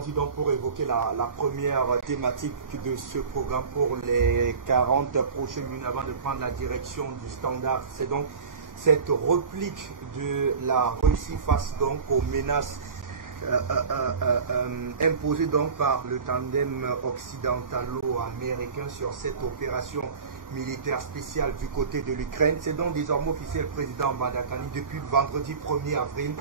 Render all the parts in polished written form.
allons-y donc pour évoquer la première thématique de ce programme pour les 40 prochaines minutes avant de prendre la direction du Standard. C'est donc cette réplique de la Russie face donc aux menaces imposées donc par le tandem occidentalo-américain sur cette opération militaire spéciale du côté de l'Ukraine. C'est donc désormais officiel, président Badakani, depuis le vendredi 1er avril.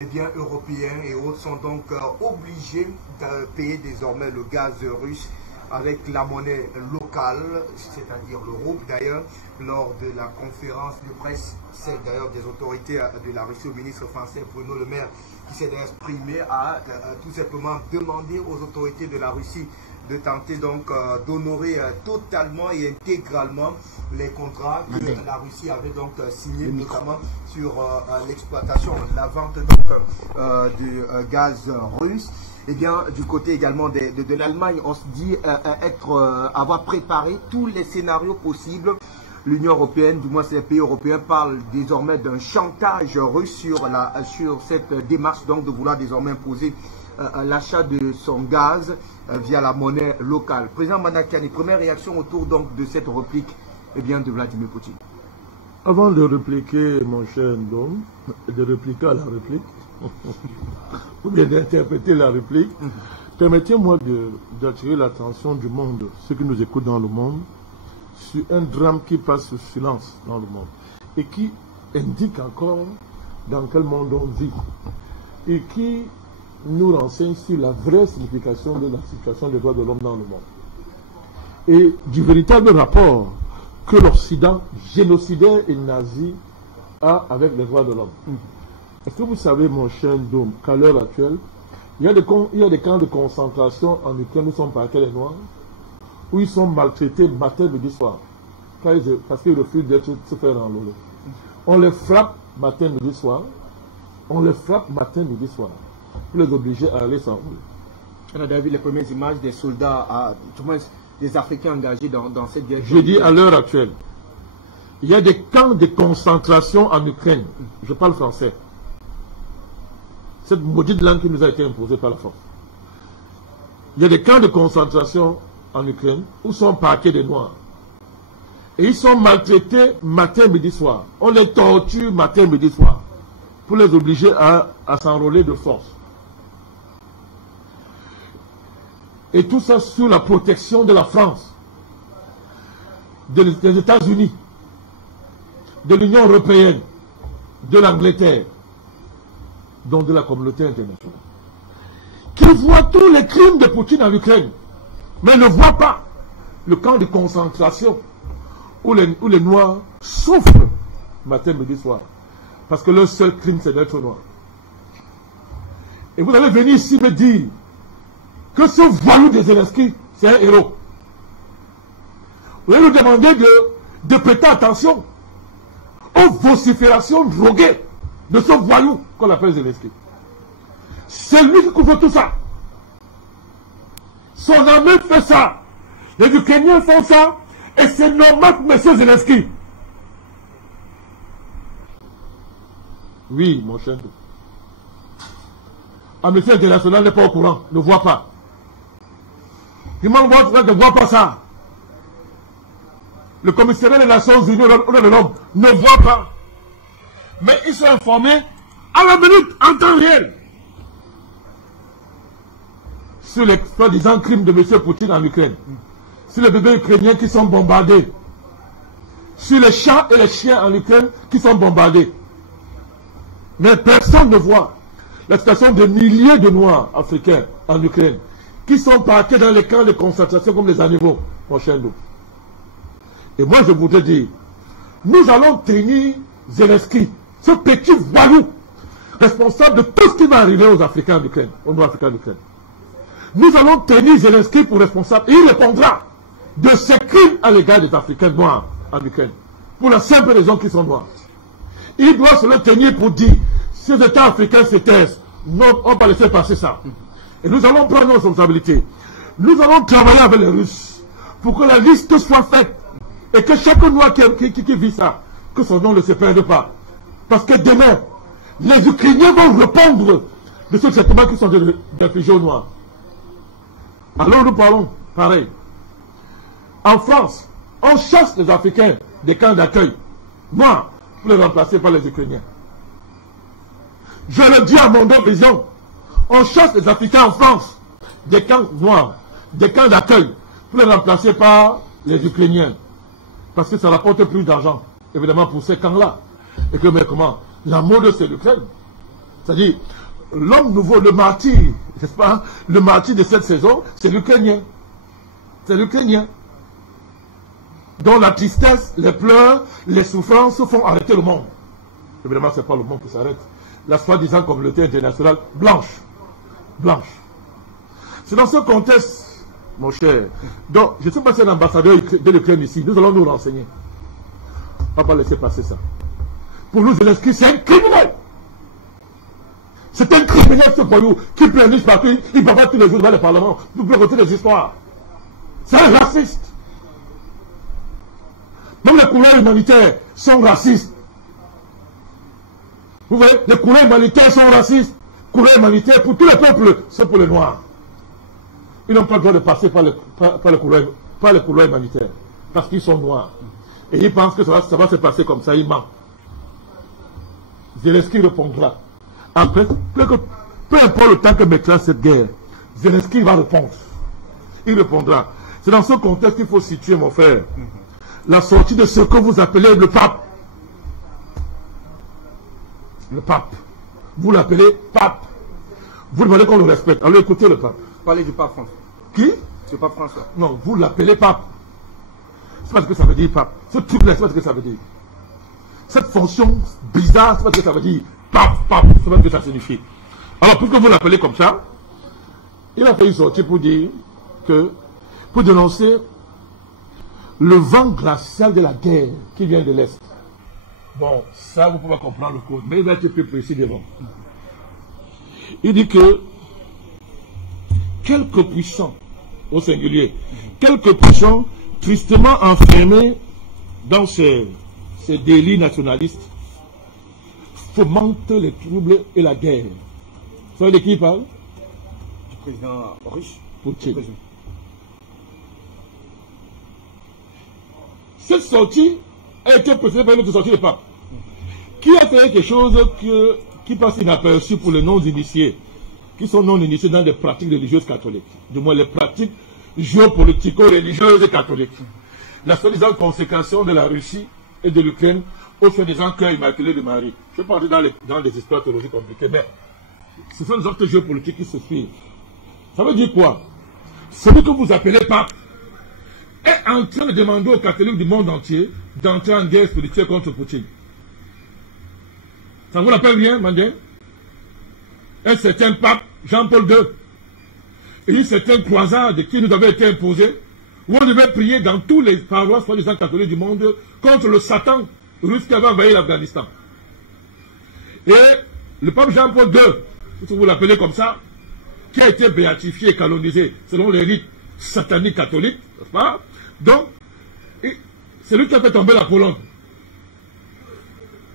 Eh bien, Européens et autres sont donc obligés de payer désormais le gaz russe avec la monnaie locale, c'est-à-dire le rouble d'ailleurs, lors de la conférence de presse, celle d'ailleurs des autorités de la Russie, au ministre français Bruno Le Maire, qui s'est exprimé à tout simplement demander aux autorités de la Russie de tenter donc d'honorer totalement et intégralement les contrats que la Russie avait donc signés, notamment sur l'exploitation, la vente donc du gaz russe. Et bien du côté également de l'Allemagne, on se dit avoir préparé tous les scénarios possibles. L'Union européenne, du moins ces pays européens, parlent désormais d'un chantage russe sur cette démarche donc de vouloir désormais imposer l'achat de son gaz via la monnaie locale. Président Badakani, première réaction autour donc de cette réplique de Vladimir Poutine. Avant de répliquer, mon cher Ndom, de répliquer à la réplique, ou bien d'interpréter la réplique, permettez-moi d'attirer l'attention du monde, ceux qui nous écoutent dans le monde, sur un drame qui passe sous silence dans le monde et qui indique encore dans quel monde on vit et qui nous renseigne sur la vraie signification de la situation des droits de l'homme dans le monde et du véritable rapport que l'Occident génocidaire et nazi a avec les droits de l'homme. Est-ce que vous savez, mon cher Ndom, qu'à l'heure actuelle, il y a des camps de concentration en Ukraine où sont parqués les Noirs, où ils sont maltraités matin, midi, soir, parce qu'ils refusent d'être se faire enrôler. On les frappe matin, midi, soir. On les frappe matin, midi, soir, pour les obliger à aller s'enrôler. On a déjà vu les premières images des soldats, du moins des Africains engagés dans cette guerre. Je dis à l'heure actuelle, il y a des camps de concentration en Ukraine. Je parle français. Cette maudite langue qui nous a été imposée par la force. Il y a des camps de concentration en Ukraine où sont parqués des Noirs. Et ils sont maltraités matin, midi, soir. On les torture matin, midi, soir pour les obliger à s'enrôler de force. Et tout ça sous la protection de la France, des États-Unis, de l'Union européenne, de l'Angleterre, donc de la communauté internationale, qui voit tous les crimes de Poutine en Ukraine, mais ne voit pas le camp de concentration où les Noirs souffrent matin, midi, soir. Parce que leur seul crime, c'est d'être noir. Et vous allez venir ici me dire que ce voyou de Zelensky, c'est un héros. Vous allez nous demander de prêter attention aux vociférations droguées de ce voyou qu'on appelle Zelensky. C'est lui qui couvre tout ça. Son armée fait ça. Les Ukrainiens font ça. Et c'est normal pour M. Zelensky. Oui, mon cher. Amnesty International n'est pas au courant, ne voit pas. Human Rights Watch ne voit pas ça. Le commissariat des Nations Unies de l'homme ne voit pas. Mais ils sont informés à la minute, en temps réel, sur les soi-disant crimes de M. Poutine en Ukraine, sur les bébés ukrainiens qui sont bombardés, sur les chats et les chiens en Ukraine qui sont bombardés. Mais personne ne voit la situation de milliers de Noirs africains en Ukraine qui sont parqués dans les camps de concentration comme les animaux, mon cher nous. Et moi je voudrais dire, nous allons tenir Zelensky, ce petit voyou, responsable de tout ce qui va arriver aux Africains d'Ukraine, aux Noirs africains d'Ukraine. Nous allons tenir Zelensky pour responsable et il répondra de ses crimes à l'égard des Africains noirs en Ukraine, pour la simple raison qu'ils sont noirs. Il doit se le tenir pour dire, si les États africains se taisent, non, on va laisser passer ça. Et nous allons prendre nos responsabilités. Nous allons travailler avec les Russes pour que la liste soit faite et que chaque noir qui vit ça, que son nom ne se perde pas. Parce que demain, les Ukrainiens vont répondre de ce traitement qui sont des réfugiés aux Noirs. Alors nous parlons, pareil. En France, on chasse les Africains des camps d'accueil noirs pour les remplacer par les Ukrainiens. Je le dis à mon nom vision, on chasse les Africains en France des camps noirs, des camps d'accueil pour les remplacer par les Ukrainiens. Parce que ça rapporte plus d'argent, évidemment, pour ces camps-là. Et que, mais comment? La mode, c'est l'Ukraine. C'est-à-dire, l'homme nouveau, le martyr, n'est-ce pas? Le martyr de cette saison, c'est l'Ukrainien. C'est l'Ukrainien. Dont la tristesse, les pleurs, les souffrances font arrêter le monde. Évidemment, ce n'est pas le monde qui s'arrête. La soi-disant communauté internationale blanche. Blanche. C'est dans ce contexte, mon cher. Donc, je ne sais pas si c'est l'ambassadeur de l'Ukraine ici. Nous allons nous renseigner. On ne va pas laisser passer ça. Pour nous, Zelensky, c'est un criminel. C'est un criminel, ce voyou, qui pleurniche partout. Il va tous les jours dans le Parlement. Vous pouvez retirer les histoires. C'est un raciste. Même les couleurs humanitaires sont racistes. Vous voyez, les couleurs humanitaires sont racistes. Couleurs humanitaires pour tous les peuples, c'est pour les Noirs. Ils n'ont pas le droit de passer par les couleurs humanitaires. Parce qu'ils sont noirs. Et ils pensent que ça va se passer comme ça, ils mentent. Zelensky répondra. Après, peu importe le temps que mettra cette guerre, Zelensky va répondre. Il répondra. C'est dans ce contexte qu'il faut situer, mon frère, la sortie de ce que vous appelez le pape. Le pape. Vous l'appelez pape. Vous demandez qu'on le respecte. Alors écoutez le pape. Parlez du pape François. Qui? Le pape François. Non, vous l'appelez pape. C'est pas ce que ça veut dire, pape. Ce truc-là, c'est pas ce que ça veut dire. Cette fonction bizarre, c'est pas ce que ça veut dire. Pape, pape, c'est pas ce que ça signifie. Alors, puisque vous l'appelez comme ça, il a fait une sortie pour dire que, pour dénoncer le vent glacial de la guerre qui vient de l'Est. Bon, ça, vous pouvez comprendre le code, mais il va être plus précis devant. Il dit que quelques puissants, au singulier, quelques puissants tristement enfermés dans ces délits nationalistes fomentent les troubles et la guerre. Vous savez de qui il parle? Du président russe. Poutine. Cette sortie a été précédée par une autre sortie de pape, qui a fait quelque chose qui passe inaperçu pour les non-initiés, qui sont non-initiés dans les pratiques religieuses catholiques, du moins les pratiques géopolitico-religieuses catholiques. La soi-disant consécration de la Russie et de l'Ukraine au soi-disant cœur immaculé de Marie. Je ne vais pas entrer dans des histoires théologiques compliquées, mais ce sont des actes géopolitiques qui se suivent. Ça veut dire quoi? Celui que vous appelez pape est en train de demander aux catholiques du monde entier d'entrer en guerre spirituelle contre Poutine. Ça vous rappelle bien, Mandé? Un certain pape, Jean-Paul II, et une certaine croisade qui nous avait été imposée, où on devait prier dans tous les paroisses soi-disant catholiques du monde contre le Satan russe qui avait envahi l'Afghanistan. Et le pape Jean-Paul II, si vous l'appelez comme ça, qui a été béatifié et canonisé selon les rites sataniques catholiques, n'est-ce pas? Donc, c'est lui qui a fait tomber la Pologne.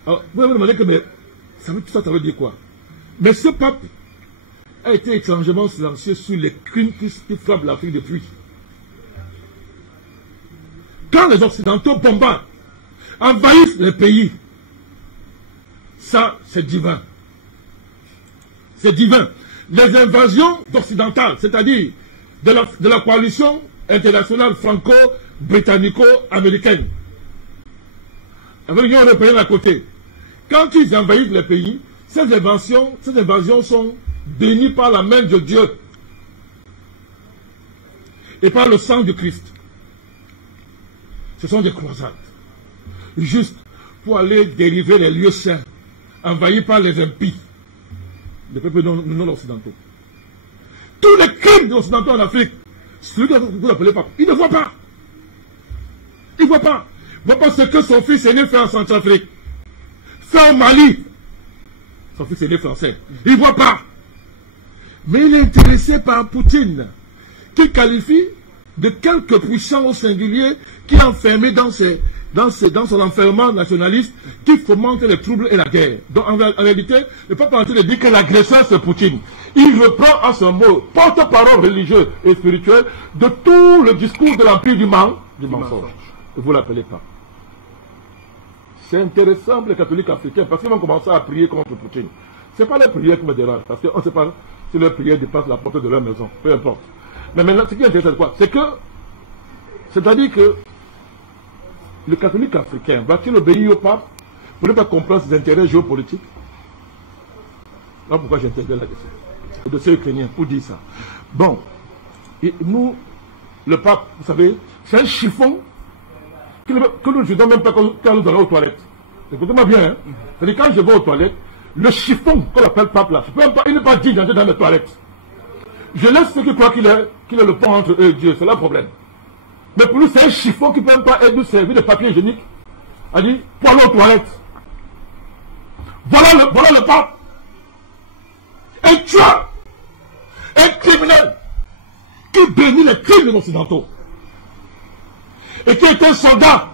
Alors, vous allez me demander que, mais ça veut dire quoi? Mais ce pape a été étrangement silencieux sur les crimes qui frappent l'Afrique depuis. Quand les Occidentaux bombardent, envahissent les pays, ça, c'est divin. C'est divin. Les invasions occidentales, c'est-à-dire de la coalition internationale franco-britannico-américaine, avec l'Union européenne à côté, quand ils envahissent les pays, ces invasions sont bénies par la main de Dieu et par le sang du Christ. Ce sont des croisades, juste pour aller dériver les lieux saints, envahis par les impies, les peuples non occidentaux. Tous les crimes des occidentaux en Afrique, celui que vous appelez pape, il ne voit pas. Il ne voit pas. Il ne voit pas ce que son fils aîné fait en Centrafrique, fait au Mali. Son fils aîné français. Il ne voit pas. Mais il est intéressé par Poutine, qui qualifie de quelques puissants au singulier qui est enfermé dans ces dans son enfermement nationaliste qui fomente les troubles et la guerre. Donc en réalité, le peuple est en train de dire que l'agresseur c'est Poutine. Il reprend à son mot, porte-parole religieux et spirituel, de tout le discours de l'empire du mensonge. Vous ne l'appelez pas. C'est intéressant pour les catholiques africains parce qu'ils vont commencer à prier contre Poutine. Ce n'est pas les prières qui me dérangent, parce qu'on ne sait pas si leurs prières dépassent la porte de leur maison, peu importe. Mais maintenant, ce qui est intéressant, c'est quoi? C'est-à-dire que le catholique africain va-t-il obéir au pape pour ne pas comprendre ses intérêts géopolitiques? Voilà pourquoi j'interviens là-dessus. Le dossier ukrainien, pour dire ça. Bon, et nous, le pape, vous savez, c'est un chiffon que nous ne faisons même pas quand nous allons aux toilettes. Écoutez-moi bien, hein. C'est-à-dire quand je vais aux toilettes, le chiffon qu'on appelle pape là, il n'est pas dit d'entrer dans les toilettes. Je laisse ceux qui croient qu'il est le pont entre eux et Dieu, c'est leur problème. Mais pour nous, c'est un chiffon qui ne peut même pas nous servir de papier hygiénique. Elle dit, pour aller aux toilettes. Voilà le pape. Un tueur. Un criminel. Qui bénit les crimes des Occidentaux. Et qui est un soldat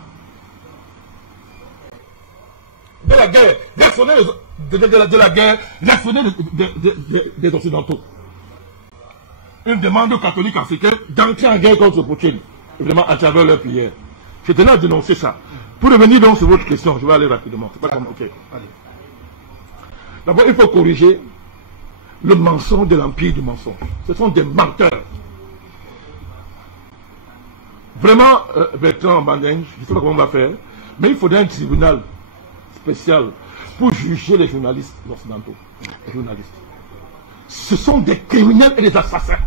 de la guerre. De la guerre, des Occidentaux. Une demande aux catholiques africains d'entrer en guerre contre Poutine. Évidemment, à travers leur prière. Je tenais à dénoncer ça. Pour revenir donc sur votre question, je vais aller rapidement. C'est pas comme, ok. D'abord, il faut corriger le mensonge de l'empire du mensonge. Ce sont des menteurs. Vraiment, Bertrand Bandeng, je ne sais pas comment on va faire, mais il faudrait un tribunal spécial pour juger les journalistes occidentaux. Les journalistes. Ce sont des criminels et des assassins.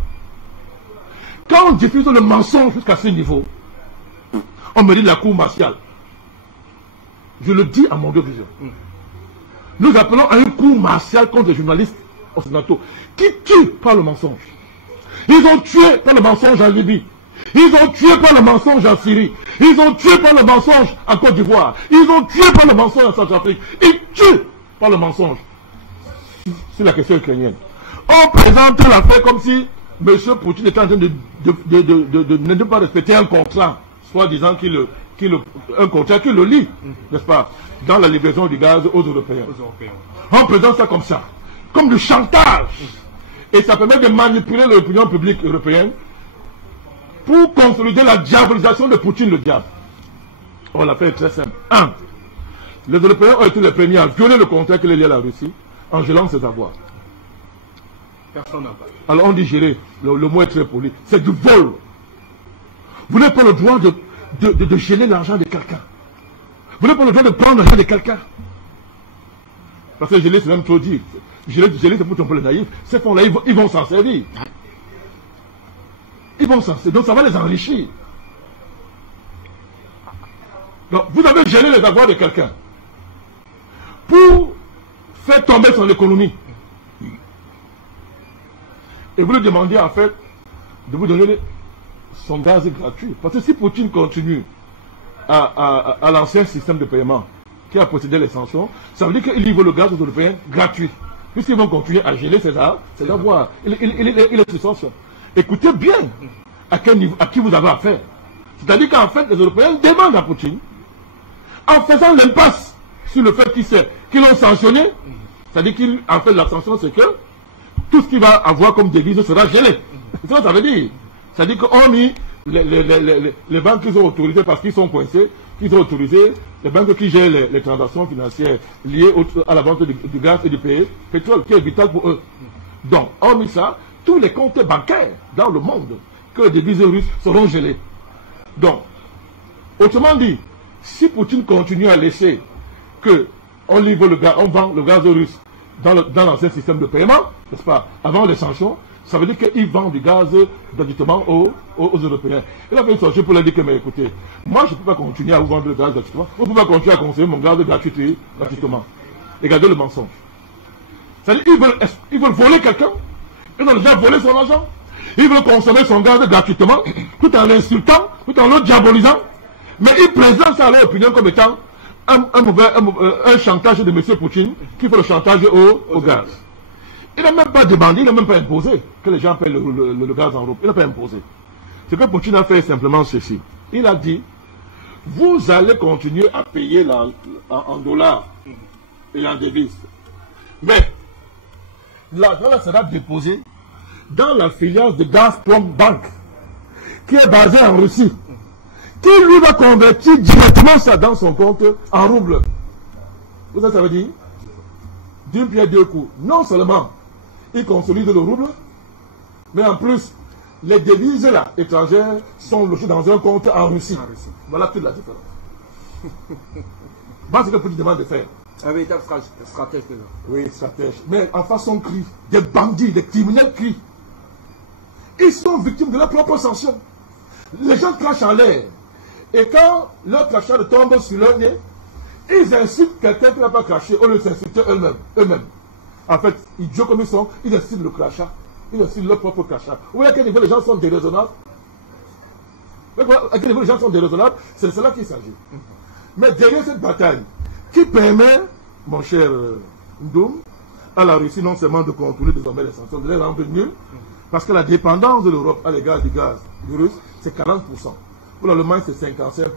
Quand on diffuse le mensonge jusqu'à ce niveau, on me dit la cour martiale. Je le dis à mon vision. Nous appelons à une cour martiale contre les journalistes occidentaux qui tuent par le mensonge. Ils ont tué par le mensonge en Libye. Ils ont tué par le mensonge en Syrie. Ils ont tué par le mensonge en Côte d'Ivoire. Ils ont tué par le mensonge en Centrafrique. Ils tuent par le mensonge sur la question ukrainienne. On présente l'affaire comme si M. Poutine était en train de ne pas respecter un contrat, soit disant un contrat qui le lie, n'est-ce pas, dans la livraison du gaz aux Européens. On présente ça comme ça, comme du chantage. Et ça permet de manipuler l'opinion publique européenne pour consolider la diabolisation de Poutine, le diable. On l'a fait très simple. 1. Les Européens ont été les premiers à violer le contrat qui les lie à la Russie en gelant ses avoirs. Personne n'en parle. Alors on dit gérer, le mot est très poli. C'est du vol. Vous n'avez pas le droit de geler l'argent de quelqu'un. Vous n'avez pas le droit de prendre l'argent de quelqu'un. Parce que geler, c'est même trop dire. Geler, c'est pour tromper les naïfs. Ces fonds-là, ils vont s'en servir. Ils vont s'en servir. Donc ça va les enrichir. Donc vous avez gelé les avoirs de quelqu'un pour faire tomber son économie. Et vous lui demandez en fait de vous donner son gaz gratuit. Parce que si Poutine continue à l'ancien système de paiement qui a possédé les sanctions, ça veut dire qu'il livre le gaz aux Européens gratuit. Puisqu'ils vont continuer à geler ses avoirs. Il est sous sanction. Écoutez bien à qui vous avez affaire. C'est-à-dire qu'en fait, les Européens demandent à Poutine, en faisant l'impasse sur le fait qu'ils l'ont sanctionné, c'est-à-dire qu'en fait, la sanction, c'est que tout ce qu'il va avoir comme devise sera gelé. C'est ça que ça veut dire. C'est-à-dire qu'on mis les banques qu'ils ont autorisées parce qu'ils sont coincés, qu'ils ont autorisé, les banques qui gèrent les transactions financières liées à la vente du gaz et du pétrole, qui est vital pour eux. Donc, on mis ça, tous les comptes bancaires dans le monde, que les devises russes seront gelées. Donc, autrement dit, si Poutine continue à laisser qu'on livre le gaz, on vend le gaz russe dans l'ancien système de paiement, n'est-ce pas, avant les sanctions, ça veut dire qu'ils vendent du gaz gratuitement aux Européens. Il a fait une sortie pour leur dire que, mais écoutez, moi je ne peux pas continuer à vous vendre le gaz gratuitement, vous ne pouvez pas continuer à consommer mon gaz gratuitement. Regardez le mensonge. C'est-à-dire ils veulent voler quelqu'un, ils ont déjà volé son argent, ils veulent consommer son gaz gratuitement, tout en l'insultant, tout en le diabolisant, mais ils présentent ça à leur opinion comme étant un chantage de M. Poutine qui fait le chantage au gaz. Il n'a même pas demandé, il n'a même pas imposé que les gens paient le gaz en Europe. Il n'a pas imposé. Ce que Poutine a fait simplement ceci. Il a dit, vous allez continuer à payer en dollars et en devises. Mais l'argent sera déposé dans la filiale de Gazprom Bank, qui est basée en Russie, qui lui va convertir directement ça dans son compte en roubles. Vous savez, ça veut dire d'une pierre deux coups. Non seulement il consolide le rouble, mais en plus, les devises là, étrangères sont logées dans un compte en Russie. Voilà toute la différence. Voilà ce que Poutine demande de faire. Un véritable stratège. Oui, stratège. Mais en façon cri, des bandits, des criminels crient. Ils sont victimes de leur propre sanction. Les gens crachent en l'air. Et quand leur crachat tombe sur leur nez, ils insultent quelqu'un qui n'a pas craché au lieu de s'insulter eux-mêmes. En fait, idiots comme ils sont, ils insultent le crachat. Ils insultent leur propre crachat. Vous voyez à quel niveau les gens sont déraisonnables? À quel niveau les gens sont déraisonnables? C'est de cela qu'il s'agit. Mais derrière cette bataille, qui permet, mon cher Ndoum, à la Russie non seulement de contrôler désormais les sanctions, de les rendre nuls, parce que la dépendance de l'Europe à l'égard du gaz du russe, c'est 40%. Pour l'Allemagne, c'est 55%.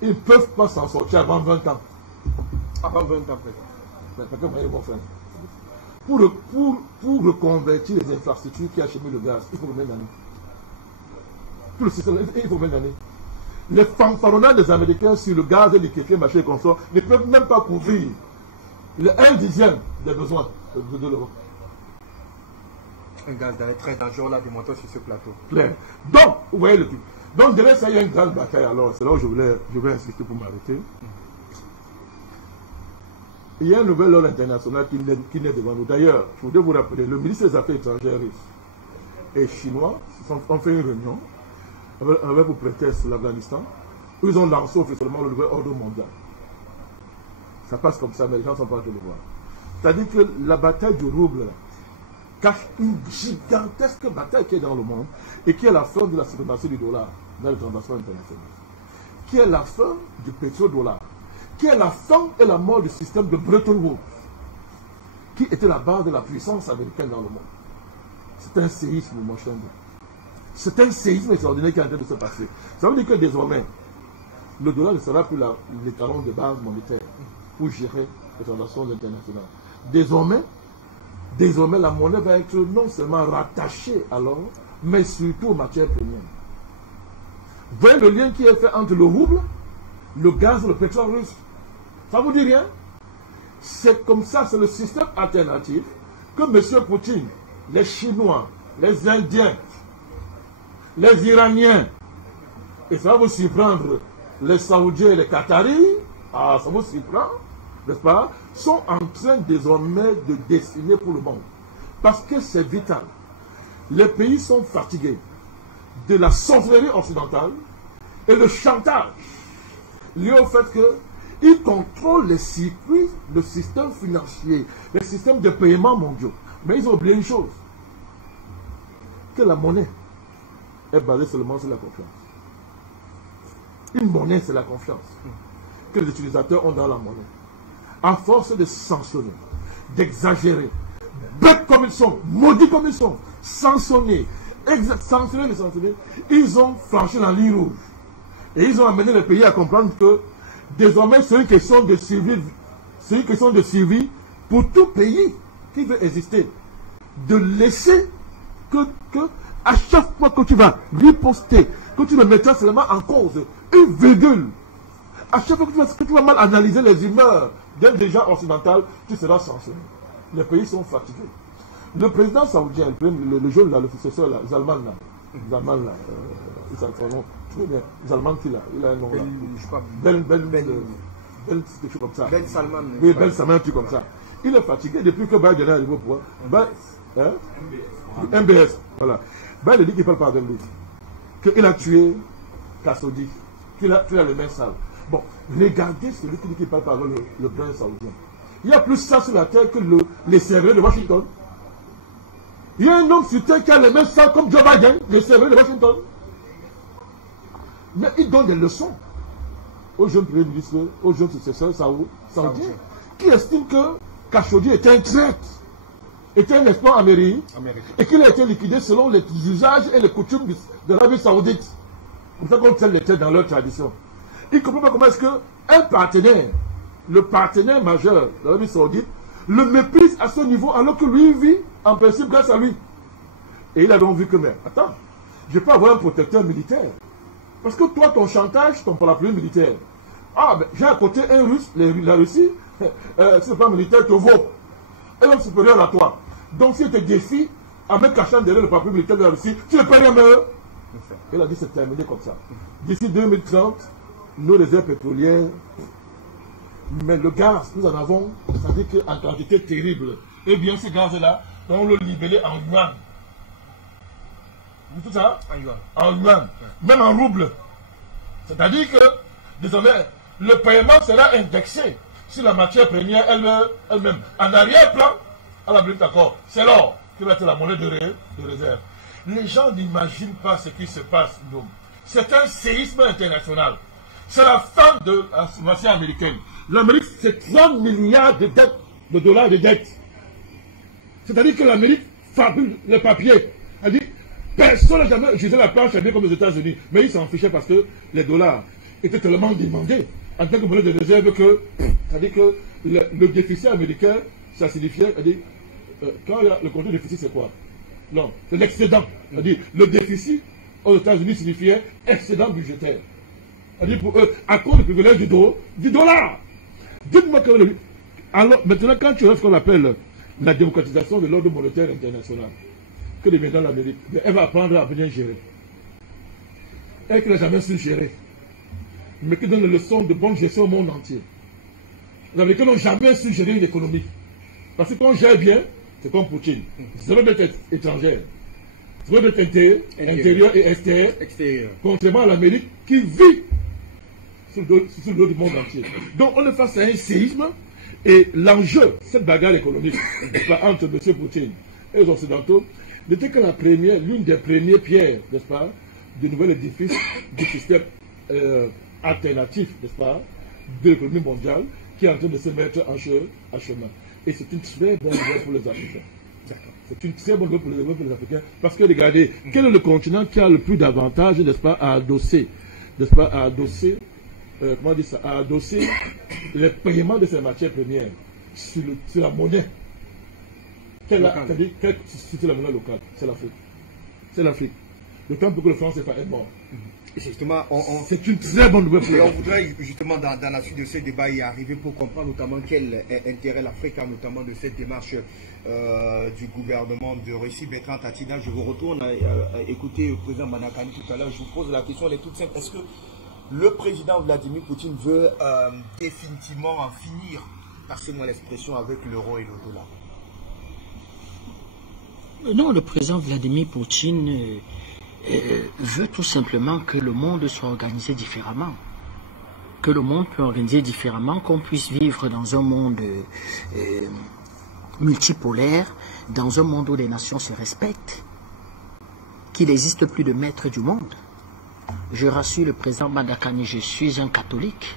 Ils ne peuvent pas s'en sortir avant 20 ans. Avant 20 ans, pour reconvertir les infrastructures qui acheminent le gaz, il faut combien d'années? Tout le système, il faut combien d'années? Les fanfaronnades des Américains sur le gaz et liquéfié, machin et consort, ne peuvent même pas couvrir le 1/10 des besoins de l'Europe. Un gaz très dangereux là, démontré sur ce plateau. Clair. Donc, vous voyez le truc. Donc, derrière ça, il y a une grande bataille. Alors, c'est là où je vais insister pour m'arrêter. Il y a un nouvel ordre international qui naît devant nous. D'ailleurs, je voudrais vous rappeler, le ministre des Affaires étrangères russe et chinois ont fait une réunion avec pour prétexte l'Afghanistan, où ils ont lancé officiellement le nouvel ordre mondial. Ça passe comme ça, mais les gens ne sont pas en train de le voir. C'est-à-dire que la bataille du rouble là, cache une gigantesque bataille qui est dans le monde et qui est la fin de la suprématie du dollar dans les transactions internationales, qui est la fin du pétrodollar, qui est la fin et la mort du système de Bretton Woods, qui était la base de la puissance américaine dans le monde. C'est un séisme, mon cher. C'est un séisme extraordinaire qui est en train de se passer. Ça veut dire que désormais, le dollar ne sera plus l'étalon de base monétaire pour gérer les transactions internationales. Désormais, la monnaie va être non seulement rattachée à l'or, mais surtout aux matières premières. Vous voyez le lien qui est fait entre le rouble, le gaz et le pétrole russe. Ça vous dit rien? C'est comme ça, c'est le système alternatif que M. Poutine, les Chinois, les Indiens, les Iraniens, et ça va vous surprendre, les Saoudiens et les Qataris, ça vous surprend, n'est-ce pas, sont en train désormais de dessiner pour le monde. Parce que c'est vital. Les pays sont fatigués de la sorcellerie occidentale et le chantage lié au fait qu'ils contrôlent les circuits, le système financier, le système de paiement mondiaux. Mais ils ont oublié une chose, que la monnaie est basée seulement sur la confiance. Une monnaie, c'est la confiance que les utilisateurs ont dans la monnaie. À force de sanctionner, d'exagérer, bêtes comme ils sont, maudits comme ils sont, sanctionner, sanctionner, ils ont franchi la ligne rouge. Et ils ont amené le pays à comprendre que désormais c'est une question de survie, c'est une question de survie pour tout pays qui veut exister. De laisser que à chaque fois que tu vas riposter, que tu le mettras seulement en cause, une virgule, à chaque fois que tu vas mal analyser les humeurs d'un dirigeant occidental, tu seras sanctionné. Les pays sont fatigués. Le président saoudien, le jeune là, le successeur là, Salman là, il s'appelle son nom, très bien, Salman il a un nom là. Ben, quelque chose comme ça. Ben Salman. Oui, Ben Salman, un truc comme ça. Il est fatigué depuis que Biden est arrivé au pouvoir. MBS, voilà. Biden dit qu'il ne parle pas avec lui. Qu'il a tué Khashoggi, qu'il a les mains sales. Bon, regardez celui qui dit qu'il ne parle pas avec le prince saoudien. Il y a plus ça sur la terre que les serveurs de Washington. Il y a un homme sur terre qui a les mains sales comme Joe Biden, les serveurs de Washington. Mais il donne des leçons aux jeunes premiers ministres, aux jeunes successeurs saoudiens, qui estiment que Khashoggi était un traître, était un espion américain, et qu'il a été liquidé selon les usages et les coutumes de l'Arabie saoudite. Comme ça qu'on tient les têtes dans leur tradition. Il ne comprend pas comment est-ce qu'un partenaire, le partenaire majeur de l'Arabie Saoudite, le méprise à ce niveau alors que lui vit en principe grâce à lui. Et il a donc vu que, mais attends, je ne vais pas avoir un protecteur militaire. Parce que toi, ton chantage, ton parapluie militaire. Ah, ben, j'ai à côté un Russe, la Russie, c'est pas militaire, te vaut. Un homme supérieur à toi. Donc, s'il te défie, en me cachant derrière le parapluie militaire de la Russie, tu ne peux rien meilleur. Il a dit c'est terminé comme ça. D'ici 2030, nos réserves pétrolières, mais le gaz, nous en avons, ça dit qu'en quantité terrible. Eh bien, ce gaz-là, on le libérer en yuan. Tout ça en yuan. Même en rouble. C'est-à-dire que, désormais, le paiement sera indexé sur la matière première elle-même. En arrière-plan, à la Brique d'accord, c'est l'or qui va être la monnaie de réserve. Les gens n'imaginent pas ce qui se passe. C'est un séisme international. C'est la fin de la suprématie américaine. L'Amérique, c'est 30 milliards de dollars de dettes. C'est-à-dire que l'Amérique fabrique le papier. Elle dit, personne n'a jamais utilisé la planche à bien comme les États-Unis. Mais ils s'en fichaient parce que les dollars étaient tellement demandés en tant que monnaie de réserve que, c'est-à-dire que le déficit américain, ça signifiait, quand il y a le compte déficit, c'est quoi? Non, c'est l'excédent. C'est-à-dire, le déficit aux États-Unis signifiait excédent budgétaire. C'est-à-dire pour eux, à cause du privilège du dollar. Dites-moi que alors, maintenant, quand tu as ce qu'on appelle la démocratisation de l'ordre monétaire international, que deviendra l'Amérique, elle va apprendre à bien gérer. Elle qui n'a jamais su gérer, mais qui donne des leçons de bonne gestion au monde entier. Les Américains n'ont jamais su gérer une économie. Parce que quand on gère bien, c'est comme Poutine. Ça veut être étrangère. Ça veut être intérieur et extérieur. Contrairement à l'Amérique qui vit sur le dos du monde entier. Donc on est face à un séisme et l'enjeu, cette bagarre économique entre M. Poutine et les Occidentaux, n'était que l'une des premières pierres, n'est-ce pas, du nouvel édifice du système alternatif, n'est-ce pas, de l'économie mondiale qui est en train de se mettre en chemin. Et c'est une très bonne nouvelle pour les Africains. C'est une très bonne nouvelle pour les Africains. Parce que regardez, quel est le continent qui a le plus d'avantages, n'est-ce pas, à adosser, n'est-ce pas, à adosser, comment dire ça, à adosser les paiements de ces matières premières sur la monnaie. C'est-à-dire, c'est la monnaie locale, c'est l'Afrique. C'est l'Afrique. Le temps pour que le franc CFA est mort. Justement, c'est une très bonne nouvelle. Et on voudrait justement dans la suite de ce débat y arriver pour comprendre notamment quel est intérêt l'Afrique, notamment de cette démarche du gouvernement de Russie. Bertrand Tatina, je vous retourne à écouter le président Manakani tout à l'heure. Je vous pose la question, elle est toute simple. Est-ce que le président Vladimir Poutine veut définitivement en finir, passez-moi l'expression, avec l'euro et le dollar? Non, le président Vladimir Poutine veut tout simplement que le monde soit organisé différemment. Que le monde soit organisé différemment, qu'on puisse vivre dans un monde multipolaire, dans un monde où les nations se respectent, qu'il n'existe plus de maître du monde. Je rassure le président Madakani, je suis un catholique.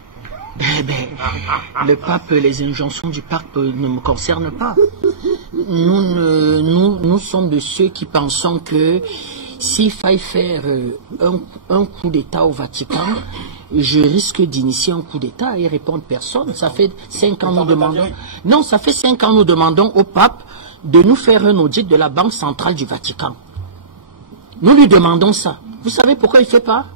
Le pape, les injonctions du pape ne me concernent pas. Nous sommes de ceux qui pensons que s'il faille faire un coup d'État au Vatican, je risque d'initier un coup d'État et répondre personne. Ça fait 5 ans nous demandons. Non, ça fait 5 ans nous demandons au pape de nous faire un audit de la Banque centrale du Vatican. Nous lui demandons ça. Vous savez pourquoi il ne fait pas?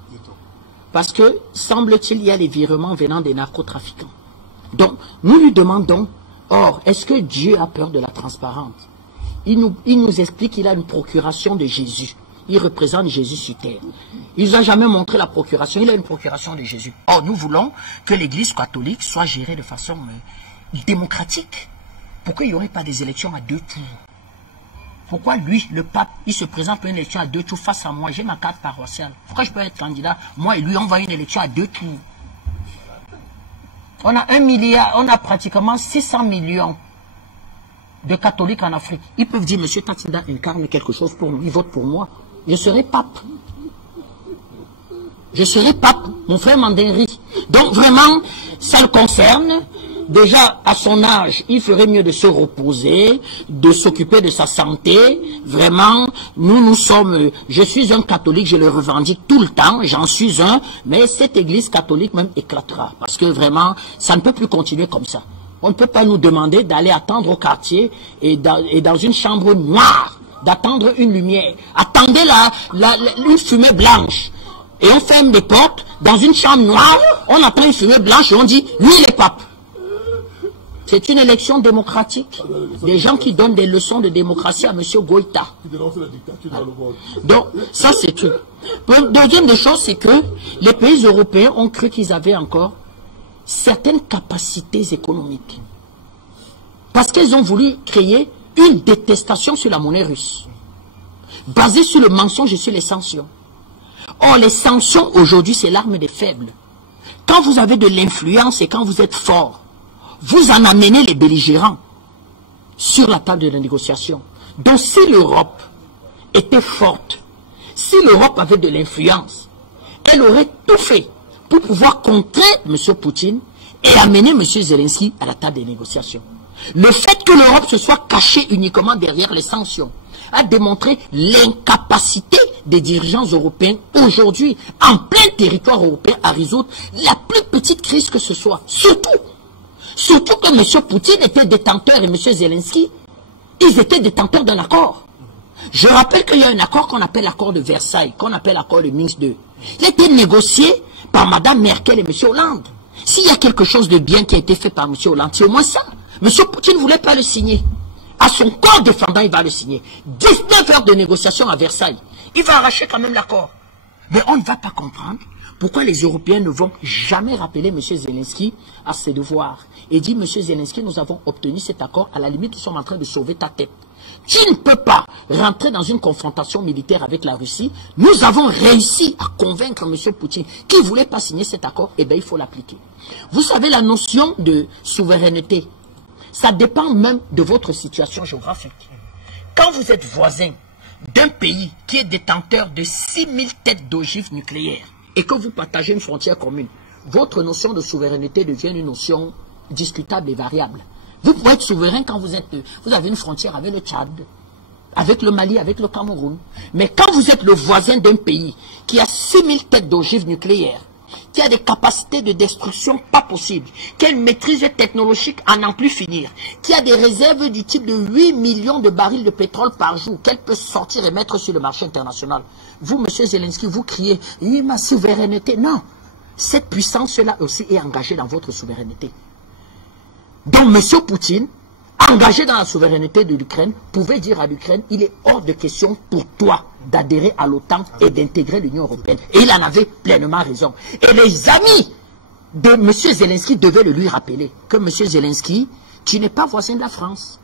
Parce que, semble-t-il, il y a des virements venant des narcotrafiquants. Donc, nous lui demandons, or, est-ce que Dieu a peur de la transparence? Il nous explique qu'il a une procuration de Jésus. Il représente Jésus sur terre. Il ne nous a jamais montré la procuration, il a une procuration de Jésus. Or, nous voulons que l'Église catholique soit gérée de façon démocratique. Pourquoi il n'y aurait pas des élections à 2 tours? Pourquoi lui, le pape, il se présente pour une élection à 2 tours face à moi? J'ai ma carte paroissiale. Pourquoi je peux être candidat? Moi et lui, on va une élection à 2 tours. On a 1 milliard, on a pratiquement 600 millions de catholiques en Afrique. Ils peuvent dire, monsieur Tatinda incarne quelque chose pour lui, vote pour moi. Je serai pape. Je serai pape, mon frère Mandinri. Donc vraiment, ça le concerne. déjà à son âge, il ferait mieux de se reposer, de s'occuper de sa santé. Vraiment, nous sommes, je suis un catholique, je le revendique tout le temps, j'en suis un, mais cette église catholique même éclatera. Parce que vraiment, ça ne peut plus continuer comme ça. On ne peut pas nous demander d'aller attendre au quartier et dans une chambre noire, d'attendre une lumière. Attendez une fumée blanche. Et on ferme les portes, dans une chambre noire, on attend une fumée blanche et on dit, lui il est pape. C'est une élection démocratique. Des gens qui donnent des leçons de démocratie à M. Goïta. Donc, ça c'est tout. Deuxième des choses, c'est que les pays européens ont cru qu'ils avaient encore certaines capacités économiques. Parce qu'ils ont voulu créer une détestation sur la monnaie russe. Basée sur le mensonge et sur les sanctions. Or, les sanctions, aujourd'hui, c'est l'arme des faibles. Quand vous avez de l'influence et quand vous êtes fort, vous en amenez les belligérants sur la table de la négociation. Donc, si l'Europe était forte, si l'Europe avait de l'influence, elle aurait tout fait pour pouvoir contrer M. Poutine et amener M. Zelensky à la table des négociations. Le fait que l'Europe se soit cachée uniquement derrière les sanctions a démontré l'incapacité des dirigeants européens aujourd'hui, en plein territoire européen, à résoudre la plus petite crise que ce soit. Surtout que M. Poutine était détenteur et M. Zelensky, ils étaient détenteurs d'un accord. Je rappelle qu'il y a un accord qu'on appelle l'accord de Versailles, qu'on appelle l'accord de Minsk II. Il a été négocié par Mme Merkel et M. Hollande. S'il y a quelque chose de bien qui a été fait par M. Hollande, c'est au moins ça. M. Poutine ne voulait pas le signer. À son corps défendant, il va le signer. 19 heures de négociation à Versailles. Il va arracher quand même l'accord. Mais on ne va pas comprendre pourquoi les Européens ne vont jamais rappeler M. Zelensky à ses devoirs. Et dit, M. Zelensky, nous avons obtenu cet accord. À la limite, nous sommes en train de sauver ta tête. Tu ne peux pas rentrer dans une confrontation militaire avec la Russie. Nous avons réussi à convaincre M. Poutine qui ne voulait pas signer cet accord. Eh bien, il faut l'appliquer. Vous savez, la notion de souveraineté, ça dépend même de votre situation géographique. Quand vous êtes voisin d'un pays qui est détenteur de 6000 têtes d'ogives nucléaires et que vous partagez une frontière commune, votre notion de souveraineté devient une notion discutable et variable. Vous pouvez être souverain quand vous avez une frontière avec le Tchad, avec le Mali, avec le Cameroun. Mais quand vous êtes le voisin d'un pays qui a 6000 têtes d'ogives nucléaires, qui a des capacités de destruction pas possibles, qui a une maîtrise technologique à n'en plus finir, qui a des réserves du type de 8 millions de barils de pétrole par jour, qu'elle peut sortir et mettre sur le marché international. Vous, M. Zelensky, vous criez, ma souveraineté. Non, cette puissance-là aussi est engagée dans votre souveraineté. Donc, M. Poutine, engagé dans la souveraineté de l'Ukraine, pouvait dire à l'Ukraine, il est hors de question pour toi d'adhérer à l'OTAN et d'intégrer l'Union européenne. Et il en avait pleinement raison. Et les amis de M. Zelensky devaient le lui rappeler, que M. Zelensky, tu n'es pas voisin de la France.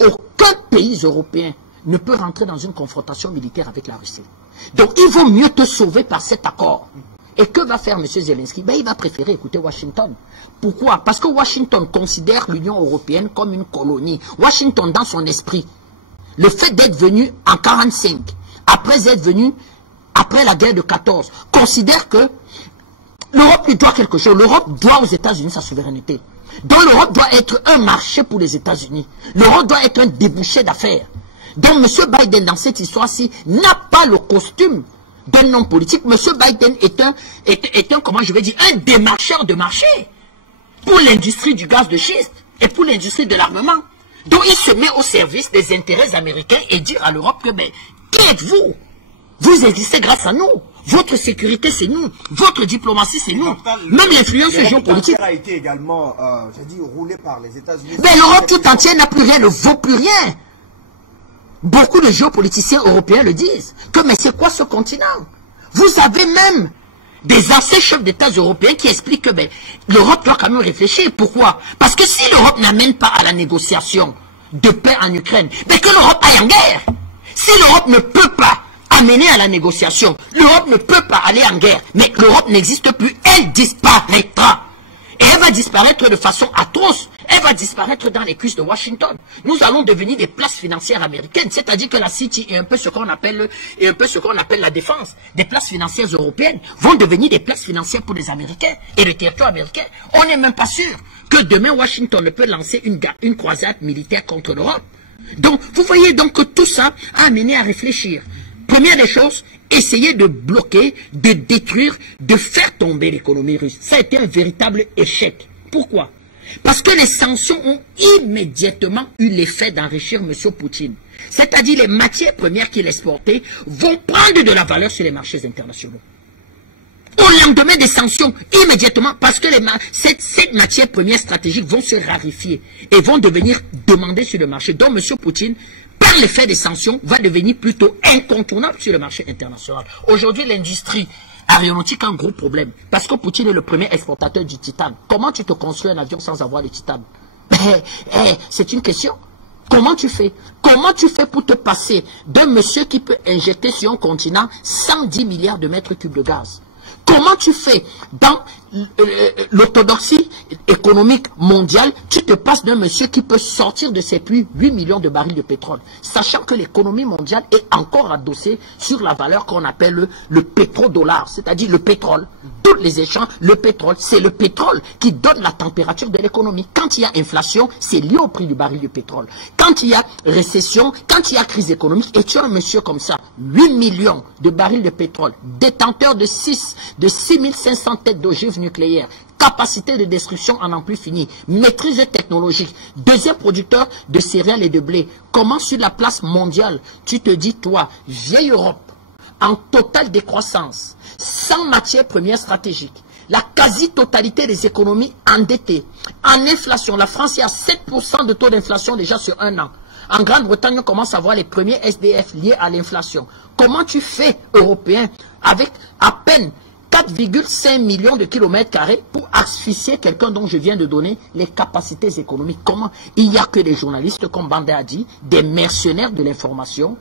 Aucun pays européen ne peut rentrer dans une confrontation militaire avec la Russie. Donc, il vaut mieux te sauver par cet accord. Et que va faire M. Zelensky? Ben, il va préférer écouter Washington. Pourquoi? Parce que Washington considère l'Union européenne comme une colonie. Washington, dans son esprit, le fait d'être venu en 1945, après être venu après la guerre de 14, considère que l'Europe lui doit quelque chose. L'Europe doit aux États-Unis sa souveraineté. Donc l'Europe doit être un marché pour les États-Unis. L'Europe doit être un débouché d'affaires. Donc M. Biden, dans cette histoire-ci, n'a pas le costume d'un homme politique. M. Biden est un, comment je vais dire, un démarcheur de marché pour l'industrie du gaz de schiste et pour l'industrie de l'armement. Donc il se met au service des intérêts américains et dit à l'Europe que, ben, qui êtes-vous? Vous existez grâce à nous. Votre sécurité, c'est nous. Votre diplomatie, c'est nous. Même l'influence géopolitique a été également, j'ai dit, roulée par les États-Unis. Mais l'Europe tout entière n'a plus rien, ne vaut plus rien. Beaucoup de géopoliticiens européens le disent. Que mais c'est quoi ce continent? Vous avez même des anciens chefs d'État européens qui expliquent que ben, l'Europe doit quand même réfléchir. Pourquoi? Parce que si l'Europe n'amène pas à la négociation de paix en Ukraine, mais que l'Europe aille en guerre. Si l'Europe ne peut pas amener à la négociation, l'Europe ne peut pas aller en guerre, mais l'Europe n'existe plus, elle disparaîtra. Et elle va disparaître de façon atroce. Elle va disparaître dans les cuisses de Washington. Nous allons devenir des places financières américaines, c'est-à-dire que la City est un peu ce qu'on appelle, la défense. Des places financières européennes vont devenir des places financières pour les Américains et le territoire américain. On n'est même pas sûr que demain Washington ne peut lancer une croisade militaire contre l'Europe. Donc, vous voyez donc que tout ça a amené à réfléchir. Première des choses, essayer de bloquer, de détruire, de faire tomber l'économie russe. Ça a été un véritable échec. Pourquoi? Parce que les sanctions ont immédiatement eu l'effet d'enrichir M. Poutine. C'est-à-dire les matières premières qu'il exportait vont prendre de la valeur sur les marchés internationaux. Au lendemain des sanctions, immédiatement, parce que ces matières premières stratégiques vont se raréfier et vont devenir demandées sur le marché. Donc M. Poutine, par l'effet des sanctions, va devenir plutôt incontournable sur le marché international. Aujourd'hui, l'industrie aéronautique a un gros problème, parce que Poutine est le premier exportateur du titane. Comment tu te construis un avion sans avoir le titane? C'est une question. Comment tu fais? Comment tu fais pour te passer d'un monsieur qui peut injecter sur un continent 110 milliards de mètres cubes de gaz? Comment tu fais dans l'orthodoxie économique mondiale, tu te passes d'un monsieur qui peut sortir de ses puits 8 millions de barils de pétrole, sachant que l'économie mondiale est encore adossée sur la valeur qu'on appelle le pétrodollar, c'est-à-dire le pétrole. Tous les échanges, le pétrole, c'est le pétrole qui donne la température de l'économie. Quand il y a inflation, c'est lié au prix du baril de pétrole. Quand il y a récession, quand il y a crise économique, et tu as un monsieur comme ça, 8 millions de barils de pétrole, détenteur de 6500 têtes d'ogives nucléaires, capacité de destruction en n'en plus fini, maîtrise technologique, deuxième producteur de céréales et de blé. Comment sur la place mondiale, tu te dis, toi, vieille Europe, en totale décroissance, sans matières premières stratégiques, la quasi-totalité des économies endettées, en inflation, la France est à 7% de taux d'inflation déjà sur un an. En Grande-Bretagne, on commence à voir les premiers SDF liés à l'inflation. Comment tu fais, Européen, avec à peine 4,5 millions de kilomètres carrés pour asphyxier quelqu'un dont je viens de donner les capacités économiques? Comment? Il n'y a que des journalistes, comme Bandé a dit, des mercenaires de l'information,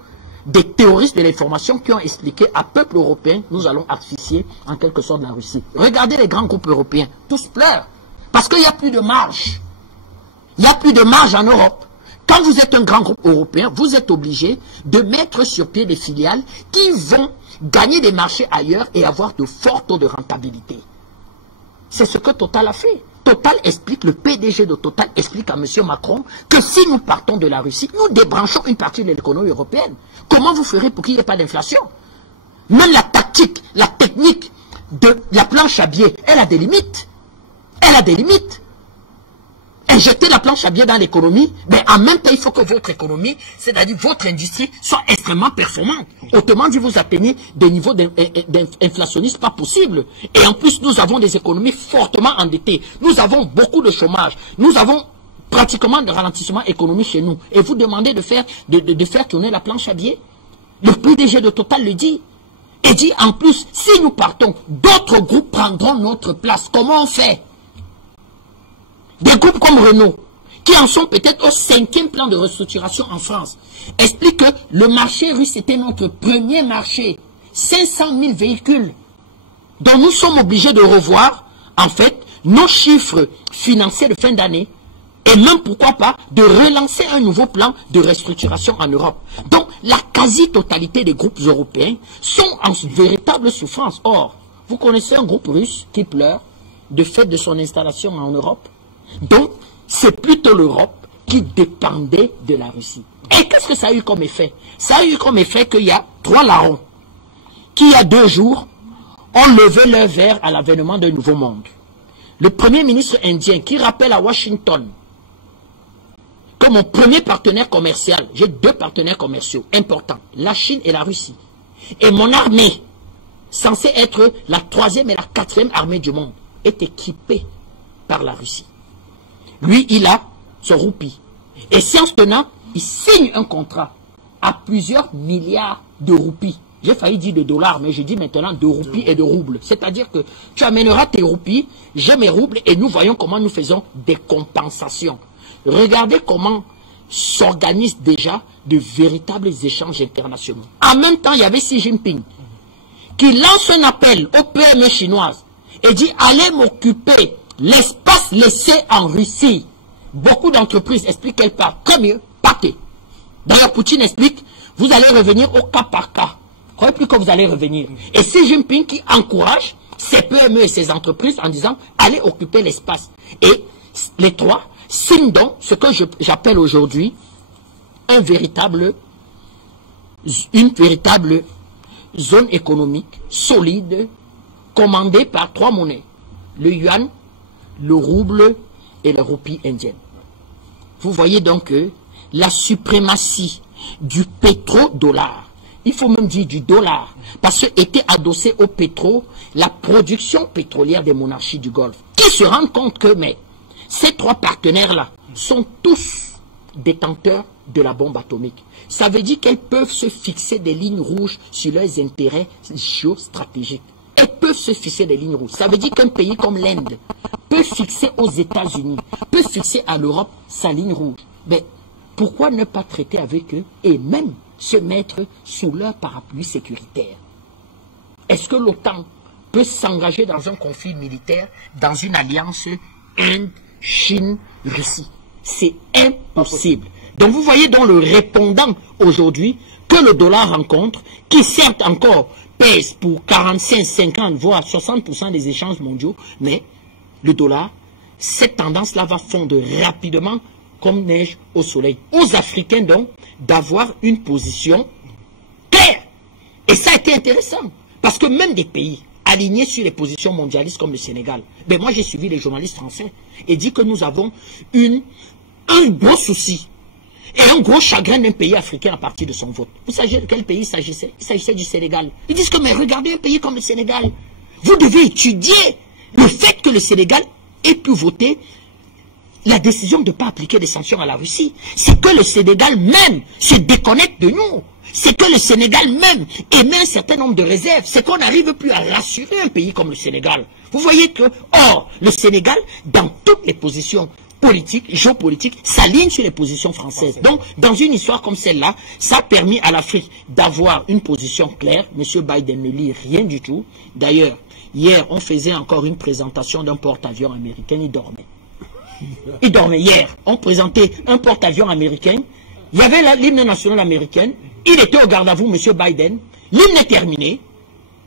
des terroristes de l'information qui ont expliqué à peuple européen, nous allons asphyxier en quelque sorte la Russie. Regardez les grands groupes européens, tous pleurent, parce qu'il n'y a plus de marge. Il n'y a plus de marge en Europe. Quand vous êtes un grand groupe européen, vous êtes obligé de mettre sur pied des filiales qui vont gagner des marchés ailleurs et avoir de forts taux de rentabilité. C'est ce que Total a fait. Total explique, le PDG de Total explique à M. Macron que si nous partons de la Russie, nous débranchons une partie de l'économie européenne. Comment vous ferez pour qu'il n'y ait pas d'inflation? Même la tactique, la technique de la planche à billets, elle a des limites. Elle a des limites. Injecter la planche à billets dans l'économie, mais en même temps, il faut que votre économie, c'est-à-dire votre industrie, soit extrêmement performante. Autrement dit, vous atteignez des niveaux d'inflationnisme pas possible. Et en plus, nous avons des économies fortement endettées. Nous avons beaucoup de chômage. Nous avons pratiquement de ralentissement économique chez nous. Et vous demandez de faire tourner la planche à billets? Le PDG de Total le dit. Et dit, en plus, si nous partons, d'autres groupes prendront notre place. Comment on fait? Des groupes comme Renault, qui en sont peut-être au 5e plan de restructuration en France, expliquent que le marché russe était notre premier marché. 500 000 véhicules. Donc nous sommes obligés de revoir, en fait, nos chiffres financiers de fin d'année. Et même, pourquoi pas, de relancer un nouveau plan de restructuration en Europe. Donc, la quasi-totalité des groupes européens sont en véritable souffrance. Or, vous connaissez un groupe russe qui pleure de fait de son installation en Europe. Donc, c'est plutôt l'Europe qui dépendait de la Russie. Et qu'est-ce que ça a eu comme effet? Ça a eu comme effet qu'il y a 3 larrons qui, il y a 2 jours, ont levé leur verre à l'avènement d'un nouveau monde. Le premier ministre indien qui rappelle à Washington que mon premier partenaire commercial, j'ai 2 partenaires commerciaux importants, la Chine et la Russie. Et mon armée, censée être la 3e et la 4e armée du monde, est équipée par la Russie. Lui, il a son roupie. Et séance tenant, il signe un contrat à plusieurs milliards de roupies. J'ai failli dire de dollars, mais je dis maintenant de roupies et de roubles. C'est-à-dire que tu amèneras tes roupies, j'ai mes roubles, et nous voyons comment nous faisons des compensations. Regardez comment s'organisent déjà de véritables échanges internationaux. En même temps, il y avait Xi Jinping qui lance un appel aux PME chinoises et dit « Allez m'occuper l'espace laissé en Russie. beaucoup d'entreprises expliquent qu'elles partent. Très mieux, partez. D'ailleurs, Poutine explique, vous allez revenir au cas par cas. Croyez plus que vous allez revenir. Et Xi Jinping qui encourage ses PME et ses entreprises en disant, allez occuper l'espace. Et les trois signent donc ce que j'appelle aujourd'hui une véritable zone économique solide commandée par trois monnaies. Le yuan, le rouble et la roupie indienne. Vous voyez donc que la suprématie du pétrodollar, il faut même dire du dollar, parce que était adossé au pétrole la production pétrolière des monarchies du Golfe, qui se rendent compte que ces trois partenaires-là sont tous détenteurs de la bombe atomique. Ça veut dire qu'elles peuvent se fixer des lignes rouges sur leurs intérêts géostratégiques. Elles peuvent se fixer des lignes rouges. Ça veut dire qu'un pays comme l'Inde peut fixer aux États-Unis, peut fixer à l'Europe sa ligne rouge. Mais pourquoi ne pas traiter avec eux et même se mettre sous leur parapluie sécuritaire? Est-ce que l'OTAN peut s'engager dans un conflit militaire, dans une alliance Inde, Chine, Russie? C'est impossible. Donc vous voyez donc le répondant aujourd'hui que le dollar rencontre, qui certes encore pèse pour 45, 50, voire 60% des échanges mondiaux, mais le dollar, cette tendance-là va fondre rapidement comme neige au soleil. Aux Africains donc d'avoir une position claire. Et ça a été intéressant, parce que même des pays alignés sur les positions mondialistes comme le Sénégal, ben moi j'ai suivi les journalistes français et dit que nous avons un gros souci et un gros chagrin d'un pays africain à partir de son vote. Vous savez de quel pays il s'agissait? Il s'agissait du Sénégal. Ils disent que mais regardez un pays comme le Sénégal, vous devez étudier le fait que le Sénégal ait pu voter la décision de ne pas appliquer des sanctions à la Russie. C'est que le Sénégal même se déconnecte de nous. C'est que le Sénégal même émet un certain nombre de réserves. C'est qu'on n'arrive plus à rassurer un pays comme le Sénégal. Vous voyez que, or, le Sénégal, dans toutes les positions politiques, géopolitiques, s'aligne sur les positions françaises. Donc, dans une histoire comme celle-là, ça a permis à l'Afrique d'avoir une position claire. M. Biden ne lit rien du tout. D'ailleurs, hier, on faisait encore une présentation d'un porte-avions américain, il dormait. Il dormait hier. On présentait un porte-avions américain. Il y avait l'hymne national américain. Il était au garde à vous, M. Biden. L'hymne est terminé.